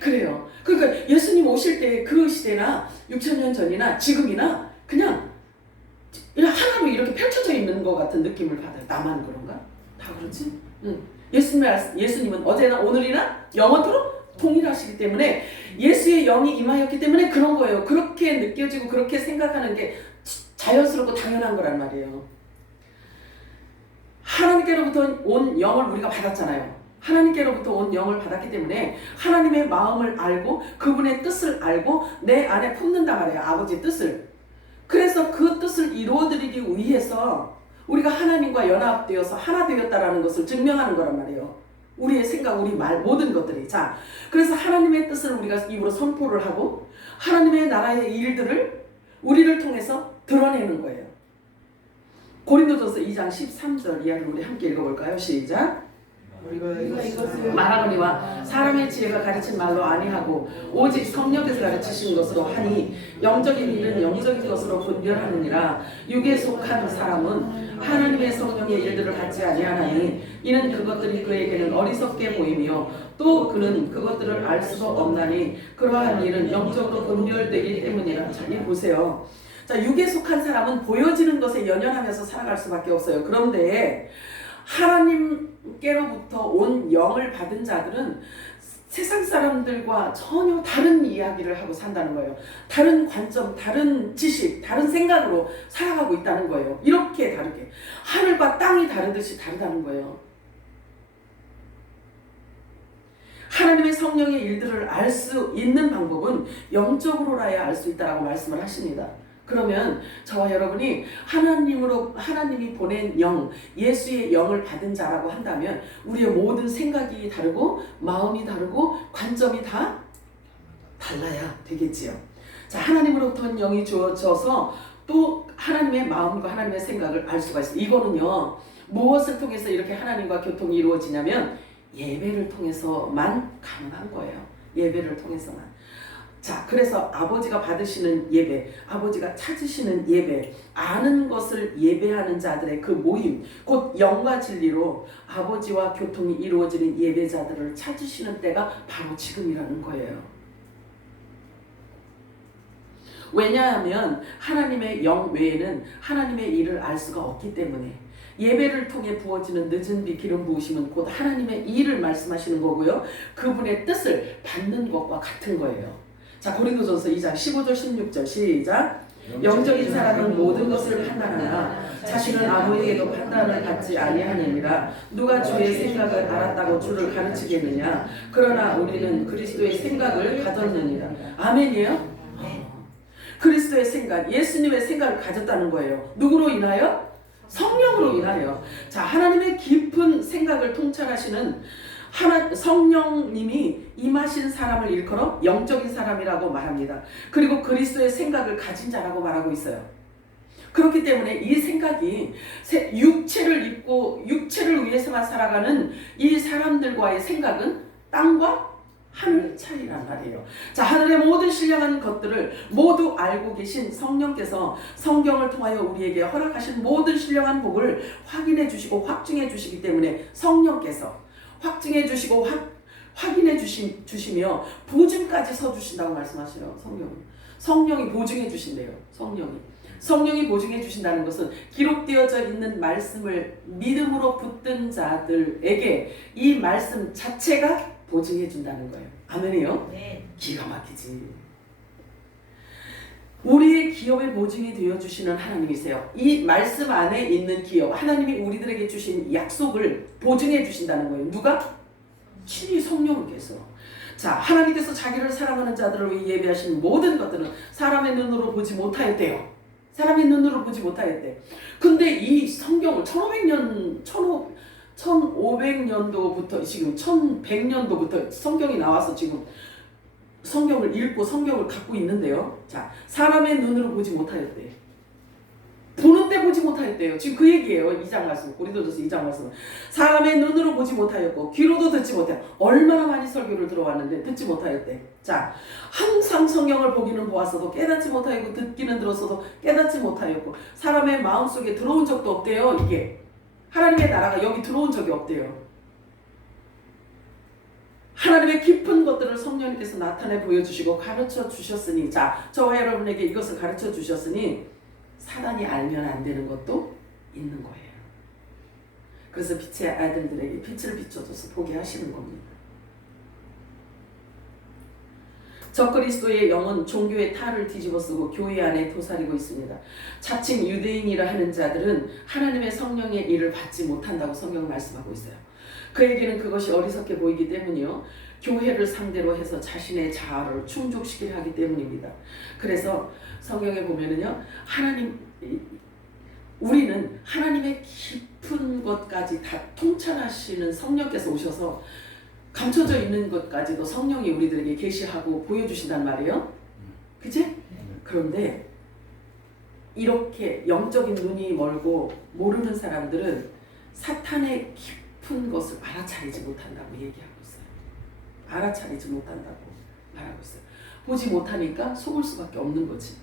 그래요. 그러니까 예수님 오실 때 그 시대나 6,000년 전이나 지금이나 그냥 하나로 이렇게 펼쳐져 있는 것 같은 느낌을 받아요. 나만 그런가? 다 그렇지? 응. 예수님은 어제나 오늘이나 영원토록 동일하시기 때문에 예수의 영이 임하였기 때문에 그런 거예요. 그렇게 느껴지고 그렇게 생각하는 게 자연스럽고 당연한 거란 말이에요. 하나님께로부터 온 영을 우리가 받았잖아요. 하나님께로부터 온 영을 받았기 때문에 하나님의 마음을 알고 그분의 뜻을 알고 내 안에 품는단 말이에요. 아버지의 뜻을. 그래서 그 뜻을 이루어드리기 위해서 우리가 하나님과 연합되어서 하나 되었다라는 것을 증명하는 거란 말이에요. 우리의 생각, 우리 말, 모든 것들이. 자, 그래서 하나님의 뜻을 우리가 입으로 선포를 하고 하나님의 나라의 일들을 우리를 통해서 드러내는 거예요. 고린도전서 2장 13절 이하를 우리 함께 읽어볼까요? 시작. 우리가 이것을 말하거니와 사람의 지혜가 가르친 말로 아니하고 오직 성령께서 가르치신 것으로 하니 영적인 일은 영적인 것으로 분별하느니라. 육에 속한 사람은 하나님의 성령의 일들을 받지 아니하나니 이는 그것들이 그에게는 어리석게 보이며 또 그는 그것들을 알 수가 없나니 그러한 일은 영적으로 분별되기 때문이라. 자, 이 보세요. 자, 육에 속한 사람은 보여지는 것에 연연하면서 살아갈 수밖에 없어요. 그런데 하나님께로부터 온 영을 받은 자들은 세상 사람들과 전혀 다른 이야기를 하고 산다는 거예요. 다른 관점, 다른 지식, 다른 생각으로 살아가고 있다는 거예요. 이렇게 다르게. 하늘과 땅이 다르듯이 다르다는 거예요. 하나님의 성령의 일들을 알 수 있는 방법은 영적으로라야 알 수 있다라고 말씀을 하십니다. 그러면 저와 여러분이 하나님이 보낸 영, 예수의 영을 받은 자라고 한다면 우리의 모든 생각이 다르고 마음이 다르고 관점이 다 달라야 되겠지요. 자, 하나님으로부터 영이 주어져서 또 하나님의 마음과 하나님의 생각을 알 수가 있어요. 이거는요, 무엇을 통해서 이렇게 하나님과 교통이 이루어지냐면 예배를 통해서만 가능한 거예요. 예배를 통해서만. 자, 그래서 아버지가 받으시는 예배, 아버지가 찾으시는 예배, 아는 것을 예배하는 자들의 그 모임, 곧 영과 진리로 아버지와 교통이 이루어지는 예배자들을 찾으시는 때가 바로 지금이라는 거예요. 왜냐하면 하나님의 영 외에는 하나님의 일을 알 수가 없기 때문에. 예배를 통해 부어지는 늦은 비 기름 부으심은 곧 하나님의 일을 말씀하시는 거고요. 그분의 뜻을 받는 것과 같은 거예요. 자, 고린도전서 2장 15절 16절 시작. 영적인 사람은 모든 것을 판단하나 자신은 아무에게도 판단을 받지 아니하느니라. 누가 주의 생각을 알았다고 주를 가르치겠느냐. 그러나 우리는 그리스도의 생각을 가졌느니라. 아멘이에요? 그리스도의 생각, 예수님의 생각을 가졌다는 거예요. 누구로 인하여? 성령으로 인하여. 자, 하나님의 깊은 생각을 통찰하시는 성령님이 임하신 사람을 일컬어 영적인 사람이라고 말합니다. 그리고 그리스도의 생각을 가진 자라고 말하고 있어요. 그렇기 때문에 이 생각이 육체를 입고 육체를 위해서만 살아가는 이 사람들과의 생각은 땅과 하늘 차이란 말이에요. 자, 하늘의 모든 신령한 것들을 모두 알고 계신 성령께서 성경을 통하여 우리에게 허락하신 모든 신령한 복을 확인해 주시고 확증해 주시기 때문에 성령께서 확증해 주시고 확인해 주시며 보증까지 서주신다고 말씀하셔요. 성령이 보증해 주신대요. 성령이 보증해 주신다는 것은 기록되어져 있는 말씀을 믿음으로 붙든 자들에게 이 말씀 자체가 보증해 준다는 거예요. 아멘이요? 네. 기가 막히지. 우리의 기업에 보증이 되어주시는 하나님이세요. 이 말씀 안에 있는 기업, 하나님이 우리들에게 주신 약속을 보증해 주신다는 거예요. 누가? 친히 성령께서. 자, 하나님께서 자기를 사랑하는 자들을 위해 예배하신 모든 것들은 사람의 눈으로 보지 못하였대요. 사람의 눈으로 보지 못하였대. 근데 이 성경을 1500년도부터 지금 1100년도부터 성경이 나와서 지금 성경을 읽고 성경을 갖고 있는데요. 자, 사람의 눈으로 보지 못하였대. 보는데 보지 못하였대요. 지금 그 얘기예요. 2장 말씀, 고린도전서 2장 말씀. 사람의 눈으로 보지 못하였고 귀로도 듣지 못하였고. 얼마나 많이 설교를 들어왔는데 듣지 못하였대. 자, 항상 성경을 보기는 보았어도 깨닫지 못하였고 듣기는 들었어도 깨닫지 못하였고 사람의 마음속에 들어온 적도 없대요. 이게 하나님의 나라가 여기 들어온 적이 없대요. 하나님의 깊은 것들을 성령님께서 나타내 보여주시고 가르쳐 주셨으니, 자, 저와 여러분에게 이것을 가르쳐 주셨으니 사단이 알면 안 되는 것도 있는 거예요. 그래서 빛의 아들들에게 빛을 비춰줘서 보게 하시는 겁니다. 적그리스도의 영은 종교의 탈을 뒤집어쓰고 교회 안에 도사리고 있습니다. 자칭 유대인이라 하는 자들은 하나님의 성령의 일을 받지 못한다고 성경은 말씀하고 있어요. 그에게는 그것이 어리석게 보이기 때문이요. 교회를 상대로 해서 자신의 자아를 충족시키려 하기 때문입니다. 그래서 성경에 보면은요, 우리는 하나님의 깊은 것까지 다 통찰하시는 성령께서 오셔서 감춰져 있는 것까지도 성령이 우리들에게 계시하고 보여주신단 말이에요. 그치? 그런데 이렇게 영적인 눈이 멀고 모르는 사람들은 사탄의 깊은 것을 알아차리지 못한다고 얘기하고 있어요. 알아차리지 못한다고 말하고 있어요. 보지 못하니까 속을 수밖에 없는 거지.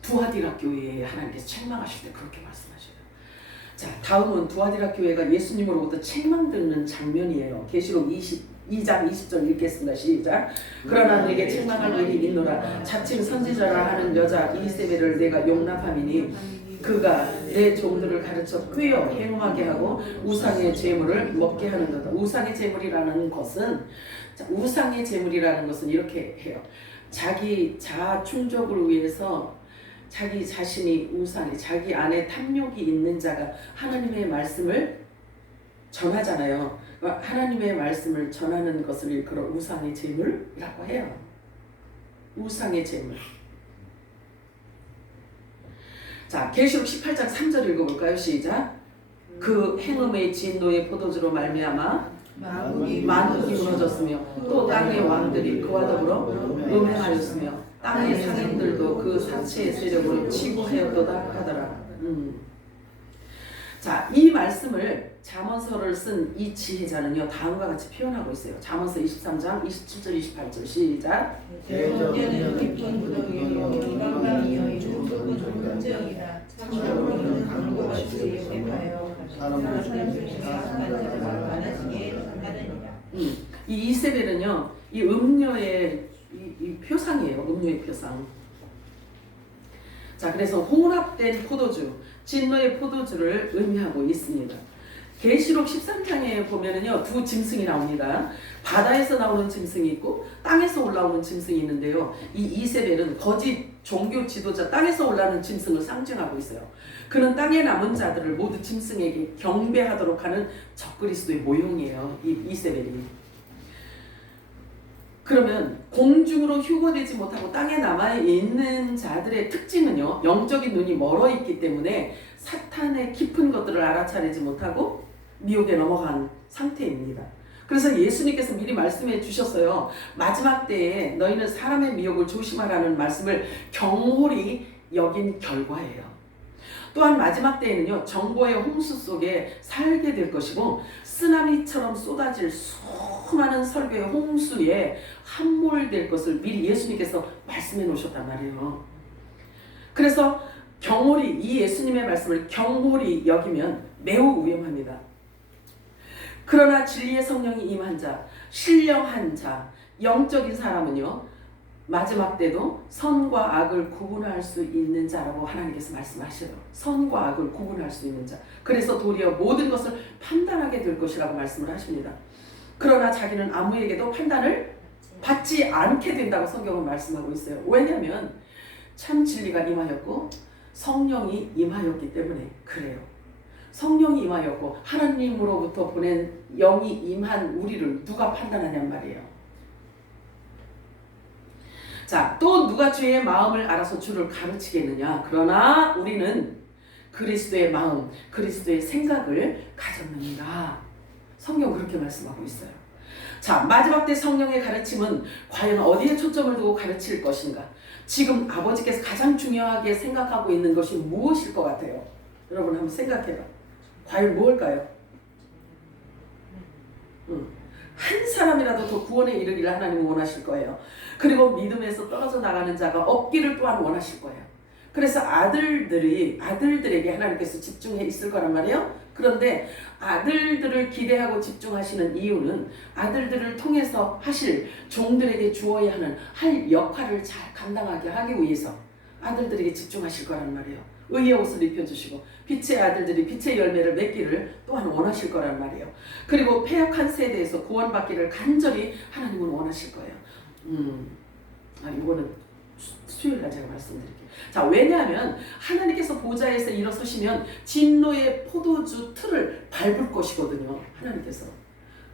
두아디라 교회에 하나님께서 책망하실 때 그렇게 말씀하셔요. 자, 다음은 두아디라 교회가 예수님으로부터 책망듣는 장면이에요. 계시록 22장 20절 읽겠습니다. 시작. 그러나 내게 책망할 일이 있노라. 자칭 선지자라 하는 여자 이세벨을 내가 용납함이니 그가 내 종들을 가르쳐 꾀어 행음하게 하고 우상의 제물을 먹게 하는 거다. 우상의 제물이라는 것은 이렇게 해요. 자기 자아 충족을 위해서 자기 자신이 우상이, 자기 안에 탐욕이 있는 자가 하나님의 말씀을 전하잖아요. 하나님의 말씀을 전하는 것을 일컬어 우상의 제물이라고 해요. 우상의 제물. 자, 계시록 18장 3절 읽어볼까요? 시작. 그 행음의 진노의 포도주로 말미암아 만국이 무너졌으며 또 땅의 왕들이 그와 더불어 음행하였으며 땅의 상인들도 그 사체의 세력으로 치부하였도다 하더라. 자, 이 말씀을 잠언서를 쓴 이 지혜자는요, 다음과 같이 표현하고 있어요. 잠언서 23장 27절 28절 시작. 대저는 깊은 무덤이요 이방이여 주소는 존재이다. 참으로는 강도가 주의 베파여 사람들이 많아지게 하느니라. 이 이세벨은요, 이 음료의 이 표상이에요. 음료의 표상. 자, 그래서 혼합된 포도주, 진노의 포도주를 의미하고 있습니다. 계시록 13장에 보면은요, 두 짐승이 나옵니다. 바다에서 나오는 짐승이 있고 땅에서 올라오는 짐승이 있는데요. 이 이세벨은 거짓 종교 지도자, 땅에서 올라오는 짐승을 상징하고 있어요. 그는 땅에 남은 자들을 모두 짐승에게 경배하도록 하는 적그리스도의 모형이에요. 이 이세벨이. 그러면 공중으로 휴거되지 못하고 땅에 남아있는 자들의 특징은요, 영적인 눈이 멀어있기 때문에 사탄의 깊은 것들을 알아차리지 못하고 미혹에 넘어간 상태입니다. 그래서 예수님께서 미리 말씀해 주셨어요. 마지막 때에 너희는 사람의 미혹을 조심하라는 말씀을 경홀히 여긴 결과예요. 또한 마지막 때에는요, 정보의 홍수 속에 살게 될 것이고 쓰나미처럼 쏟아질 수많은 설교의 홍수에 함몰될 것을 미리 예수님께서 말씀해 놓으셨단 말이에요. 그래서 경홀히, 이 예수님의 말씀을 경홀히 여기면 매우 위험합니다. 그러나 진리의 성령이 임한 자, 신령한 자, 영적인 사람은요, 마지막 때도 선과 악을 구분할 수 있는 자라고 하나님께서 말씀하셔요. 선과 악을 구분할 수 있는 자. 그래서 도리어 모든 것을 판단하게 될 것이라고 말씀을 하십니다. 그러나 자기는 아무에게도 판단을 받지 않게 된다고 성경은 말씀하고 있어요. 왜냐하면 참 진리가 임하였고 성령이 임하였기 때문에 그래요. 성령이 임하였고 하나님으로부터 보낸 영이 임한 우리를 누가 판단하냔 말이에요. 자, 또 누가 주의 마음을 알아서 주를 가르치겠느냐? 그러나 우리는 그리스도의 마음, 그리스도의 생각을 가졌느니라. 성경 그렇게 말씀하고 있어요. 자, 마지막 때 성령의 가르침은 과연 어디에 초점을 두고 가르칠 것인가? 지금 아버지께서 가장 중요하게 생각하고 있는 것이 무엇일 것 같아요? 여러분 한번 생각해봐. 과연 무엇일까요? 한 사람이라도 더 구원에 이르기를 하나님은 원하실 거예요. 그리고 믿음에서 떨어져 나가는 자가 없기를 또한 원하실 거예요. 그래서 아들들에게 하나님께서 집중해 있을 거란 말이에요. 그런데 아들들을 기대하고 집중하시는 이유는 아들들을 통해서 하실 종들에게 주어야 하는 할 역할을 잘 감당하게 하기 위해서 아들들에게 집중하실 거란 말이에요. 의의 옷을 입혀주시고 빛의 아들들이 빛의 열매를 맺기를 또한 원하실 거란 말이에요. 그리고 패역한 세대에서 구원받기를 간절히 하나님은 원하실 거예요. 이거는 수요일날 제가 말씀드릴게요. 자, 왜냐하면 하나님께서 보좌에서 일어서시면 진노의 포도주 틀을 밟을 것이거든요. 하나님께서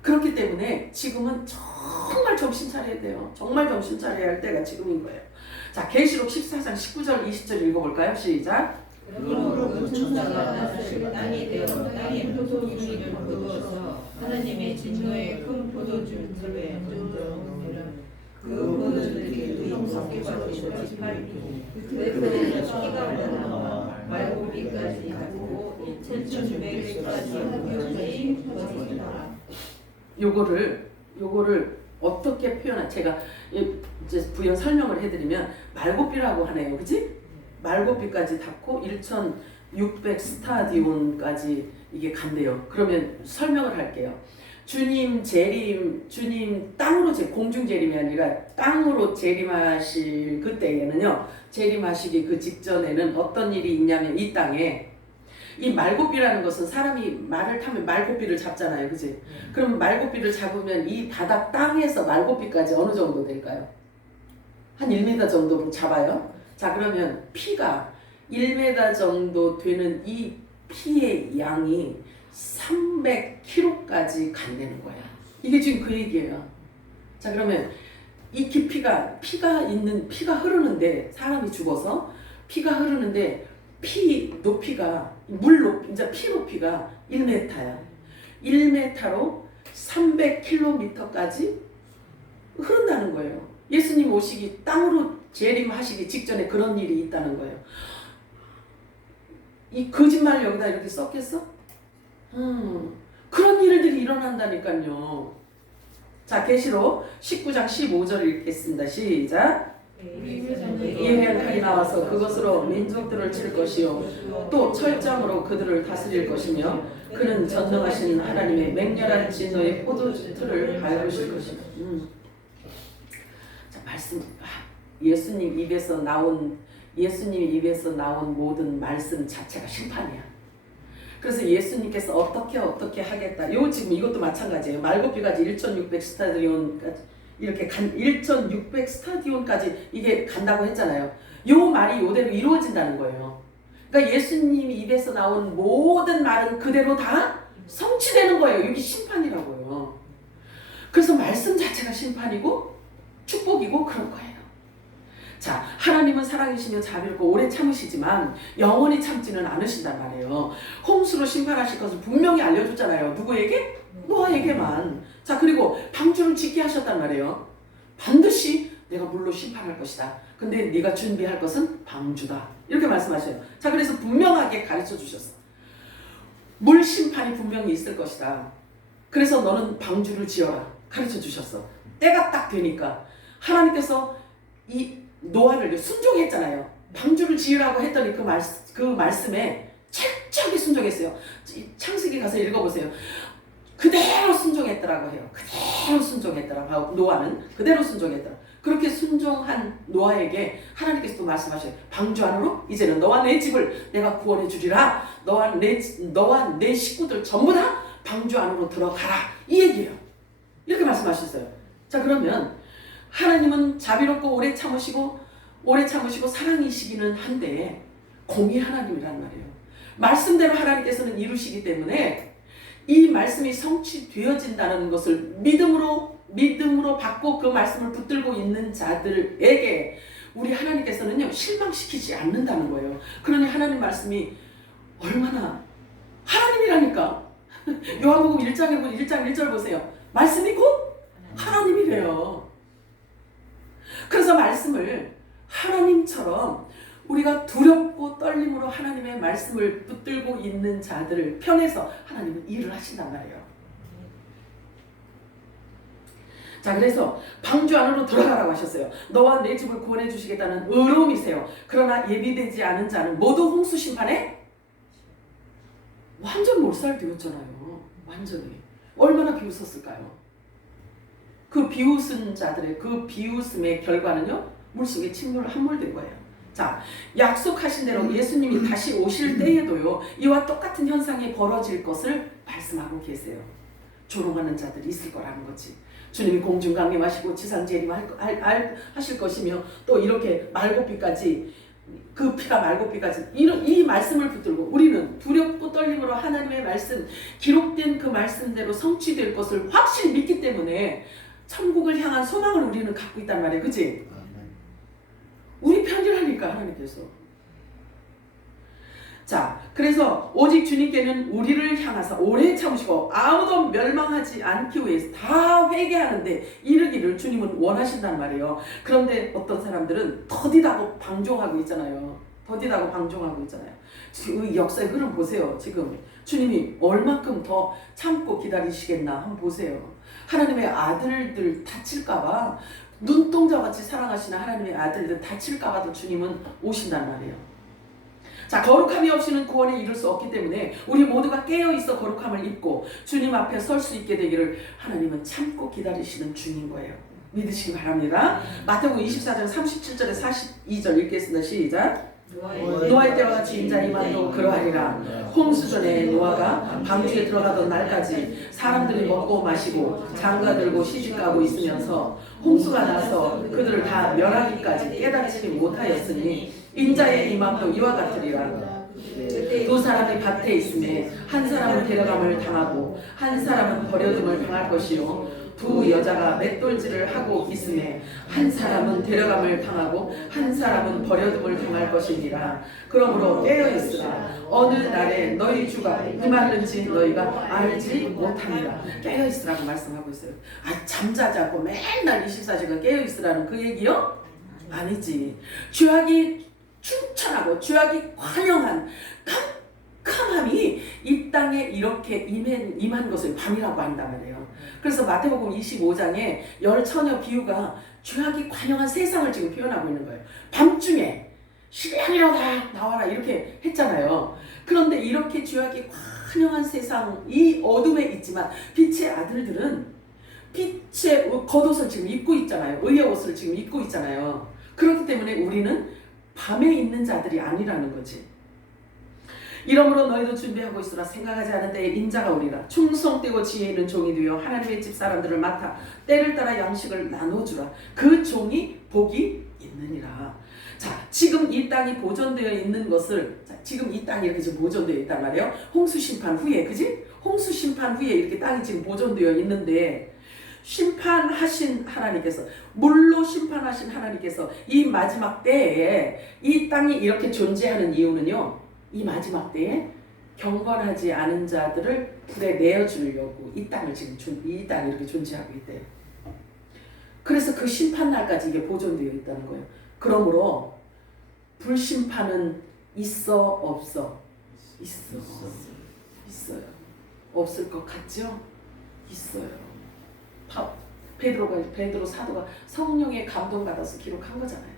그렇기 때문에 지금은 정말 정신 차려야 돼요. 정말 정신 차려야 할 때가 지금인 거예요. 자, 계시록 14장 19절 20절 읽어볼까요? 시작. 그러므로 그 천사가 나사를 땅에 대어 땅의 포도주를 거두어서 하나님의 진노의 큰 포도주들에 던져놓으면 그 포도주들이 섞여 가지고 지팔고 그들은 피가 흘러나와 말고비까지 갔고 1,600까지 흑염소의 것이다. 요거를 어떻게 제가 이제 부연 설명을 해드리면 말고비라고 하네요. 그치? 말고비까지 닿고 1,600 스타디온까지 이게 간대요. 그러면 설명을 할게요. 주님 땅으로 공중 재림이 아니라 땅으로 재림하실 그때에는요, 재림하시기 그 직전에는 어떤 일이 있냐면 이 땅에 이 말고비라는 것은 사람이 말을 타면 말고비를 잡잖아요. 그치? 그럼 말고비를 잡으면 이 바닥 땅에서 말고비까지 어느 정도 될까요? 한 1m 정도 잡아요. 자, 그러면 피가 1m 정도 되는 이 피의 양이 300kg까지 간다는 거야. 이게 지금 그 얘기예요. 자, 그러면 이 피가 흐르는데, 사람이 죽어서 피가 흐르는데 피 높이가 이제 피 높이가 1m야. 1m로 300km까지 흐른다는 거예요. 예수님 오시기 땅으로 재림하시기 직전에 그런 일이 있다는 거예요. 이 거짓말 여기다 이렇게 썼겠어? 그런 일들이 일어난다니까요. 자, 계시록 19장 15절 읽겠습니다. 시작. 예리한 칼이 나와서 그것으로 민족들을 칠 것이요 또 철장으로 그들을 다스릴 것이며 그는 전능하신 하나님의 맹렬한 진노의 포도주를 밟으실 것이며. 자, 말씀 예수님이 입에서 나온 모든 말씀 자체가 심판이야. 그래서 예수님께서 어떻게 하겠다. 지금 이것도 마찬가지예요. 말고비까지 1,600 스타디온까지 이렇게 1,600 스타디온까지 이게 간다고 했잖아요. 요 말이 요대로 이루어진다는 거예요. 그러니까 예수님이 입에서 나온 모든 말은 그대로 다 성취되는 거예요. 이게 심판이라고요. 그래서 말씀 자체가 심판이고 축복이고 그런 거예요. 자, 하나님은 사랑이시며 자비롭고 오래 참으시지만 영원히 참지는 않으신단 말이에요. 홍수로 심판하실 것을 분명히 알려줬잖아요. 누구에게? 노아에게만. 자, 그리고 방주를 짓게 하셨단 말이에요. 반드시 내가 물로 심판할 것이다. 근데 네가 준비할 것은 방주다. 이렇게 말씀하셔요. 자, 그래서 분명하게 가르쳐 주셨어. 물 심판이 분명히 있을 것이다. 그래서 너는 방주를 지어라. 가르쳐 주셨어. 때가 딱 되니까 하나님께서 이 노아를 순종했잖아요. 방주를 지으라고 했더니 그 말씀에 철저하게 순종했어요. 창세기 가서 읽어보세요. 그대로 순종했더라고 해요. 그대로 순종했더라. 노아는 그대로 순종했더라. 그렇게 순종한 노아에게 하나님께서 또 말씀하셔요. 방주 안으로 이제는 너와 내 집을 내가 구원해 주리라. 너와 내 식구들 전부 다 방주 안으로 들어가라. 이 얘기예요. 이렇게 말씀하셨어요. 자, 그러면 하나님은 자비롭고 오래 참으시고 사랑이시기는 한데 공의 하나님이란 말이에요. 말씀대로 하나님께서는 이루시기 때문에 이 말씀이 성취되어진다는 것을 믿음으로 받고 그 말씀을 붙들고 있는 자들에게 우리 하나님께서는요, 실망시키지 않는다는 거예요. 그러니 하나님 말씀이 얼마나 하나님이라니까. 요한복음 1장 1절 보세요. 말씀이 곧 하나님이래요. 그래서 말씀을 하나님처럼 우리가 두렵고 떨림으로 하나님의 말씀을 붙들고 있는 자들을 편에서 하나님은 일을 하신단 말이에요. 자, 그래서 방주 안으로 들어가라고 하셨어요. 너와 내 집을 구원해 주시겠다는 의로움이세요. 그러나 예비되지 않은 자는 모두 홍수 심판에 완전 몰살되었잖아요. 완전히. 얼마나 비웃었을까요? 그 비웃은 자들의 그 비웃음의 결과는요, 물속에 함몰된 거예요. 자, 약속하신 대로 예수님이 다시 오실 때에도요, 이와 똑같은 현상이 벌어질 것을 말씀하고 계세요. 조롱하는 자들이 있을 거라는 거지. 주님이 공중 강림하시고 지상 재림하실 것이며 또 이렇게 말고비까지 그 피가 말고피까지 이 말씀을 붙들고 우리는 두렵고 떨림으로 하나님의 말씀, 기록된 그 말씀대로 성취될 것을 확실히 믿기 때문에 천국을 향한 소망을 우리는 갖고 있단 말이에요. 그치? 우리 편이라니까 하나님께서. 자, 그래서 오직 주님께는 우리를 향하사 오래 참으시고 아무도 멸망하지 않기 위해서 다 회개하는데 이르기를 주님은 원하신단 말이에요. 그런데 어떤 사람들은 더디다고 방종하고 있잖아요. 더디다고 방종하고 있잖아요. 지금 이 역사의 흐름 보세요. 지금 주님이 얼만큼 더 참고 기다리시겠나 한번 보세요. 하나님의 아들들 다칠까봐, 눈동자같이 사랑하시는 하나님의 아들들 다칠까봐도 주님은 오신단 말이에요. 자, 거룩함이 없이는 구원에 이를 수 없기 때문에 우리 모두가 깨어있어 거룩함을 입고 주님 앞에 설 수 있게 되기를 하나님은 참고 기다리시는 중인 거예요. 믿으시기 바랍니다. 마태복음 24장 37절에 42절 읽겠습니다. 시작. 노아의 때와 같이 인자 이만도 그러하리라. 홍수전에 노아가 방주에 들어가던 날까지 사람들이 먹고 마시고 장가들고 시집가고 있으면서 홍수가 나서 그들을 다 멸하기까지 깨닫지 못하였으니 인자의 임함도 이와 같으리라. 두 사람이 밭에 있음에 한 사람은 데려감을 당하고 한 사람은 버려둠을 당할 것이요 두 여자가 맷돌질을 하고 있음에 한 사람은 데려감을 당하고 한 사람은 버려둠을 당할 것이니라. 그러므로 깨어있으라. 어느 날에 너희 주가 임하는지 너희가 알지 못하니라. 깨어있으라고 말씀하고 있어요. 잠자지 않고 맨날 24시간 깨어있으라는 그 얘기요? 아니지. 죄악이 춘천하고 죄악이 관영한 캄캄함이 이 땅에 이렇게 임한 것을 밤이라고 한단 말이에요. 그래서 마태복음 25장에 열 처녀 비유가 죄악이 관영한 세상을 지금 표현하고 있는 거예요. 밤중에 신랑이라 나와라 이렇게 했잖아요. 그런데 이렇게 죄악이 관영한 세상, 이 어둠에 있지만 빛의 아들들은 빛의 겉옷을 지금 입고 있잖아요. 의의 옷을 지금 입고 있잖아요. 그렇기 때문에 우리는 밤에 있는 자들이 아니라는 거지. 이러므로 너희도 준비하고 있으라. 생각하지 않은 때에 인자가 오리라. 충성되고 지혜 있는 종이 되어 하나님의 집 사람들을 맡아 때를 따라 양식을 나눠주라. 그 종이 복이 있느니라. 자, 지금 이 땅이 보존되어 있는 것을, 자, 지금 이 땅이 이렇게 지금 보존되어 있단 말이에요. 홍수 심판 후에, 그지? 홍수 심판 후에 이렇게 땅이 지금 보존되어 있는데, 심판하신 하나님께서, 물로 심판하신 하나님께서 이 마지막 때에 이 땅이 이렇게 존재하는 이유는요, 이 마지막 때에 경건하지 않은 자들을 불에 내어주려고 이 땅을 지금 이 땅이 이렇게 존재하고 있대요. 그래서 그 심판 날까지 이게 보존되어 있다는 거예요. 그러므로 불심판은 있어 없어? 있어요. 없을 것 같죠? 있어요. 베드로 사도가 성령의 감동 받아서 기록한 거잖아요.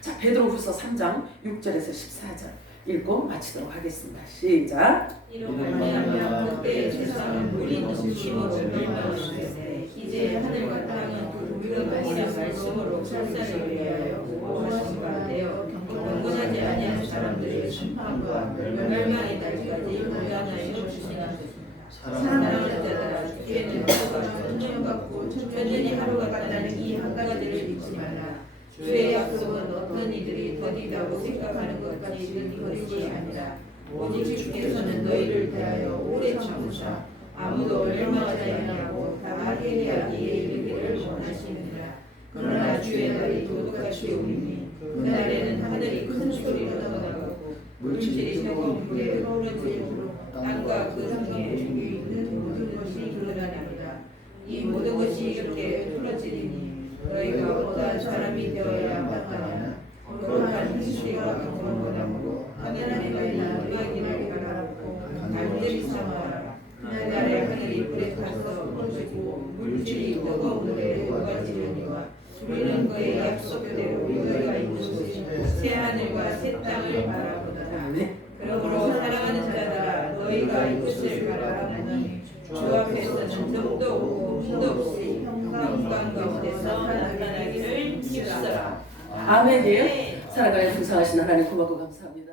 자, 베드로후서 3장 6절에서 14절 읽고 마치도록 하겠습니다. 시작. 이로 말미암아 그때 세상은 물이 넘치고 멸망하시되 이제 하늘과 땅은 그 물건이란 말씀으로 설사를 위하여 보호하신 바 되어 경건하지 아니한 사람들의 심판과 멸망의 날까지 보관하여 주시나. 사랑하는 자들아, 주께는 하루가 천년 같고 천년이 하루가 같다는 이 한 가지를 잊지 말라. 주의 약속은 어떤 이들이 더디다고 생각하는 것까지 거짓이 아니라 오직 주께서는 너희를 대하여 오래 참으사 아무도 멸망하지 아니하고 다 회개하기에 이르기를 원하시느니라. 그러나 주의 날이 도둑같이 오리니 그날에는 하늘이 큰 소리로 떠나가고 물질이 뜨거운 불에 흐르짖으므로 땅과 그 상에 있는 모든 것이 드러나리라. 이 모든 것이 이렇게 풀어지리니 너희가 어떠한 사람이 되어야 하느냐. 거룩한 행실과 경건함으로 하나님의 의하기를 바라고 간절히 사모하라. 그날에 하늘이 불에 타서 풀어지고 물질이 뜨거운 물에 녹아지려니와 우리는 그의 약속대로 너희가 있는 곳에 새 하늘과 새 땅을 바라보다. 그러므로 사랑하는 자들아, 너희가 이곳을 바라보니 주 앞에서는 점도 없고 흠도 없이 영광 가운데서 나타나기를 힘쓰라. 아멘이에요. 사랑하는 구성하신 하나님 고맙고 감사합니다.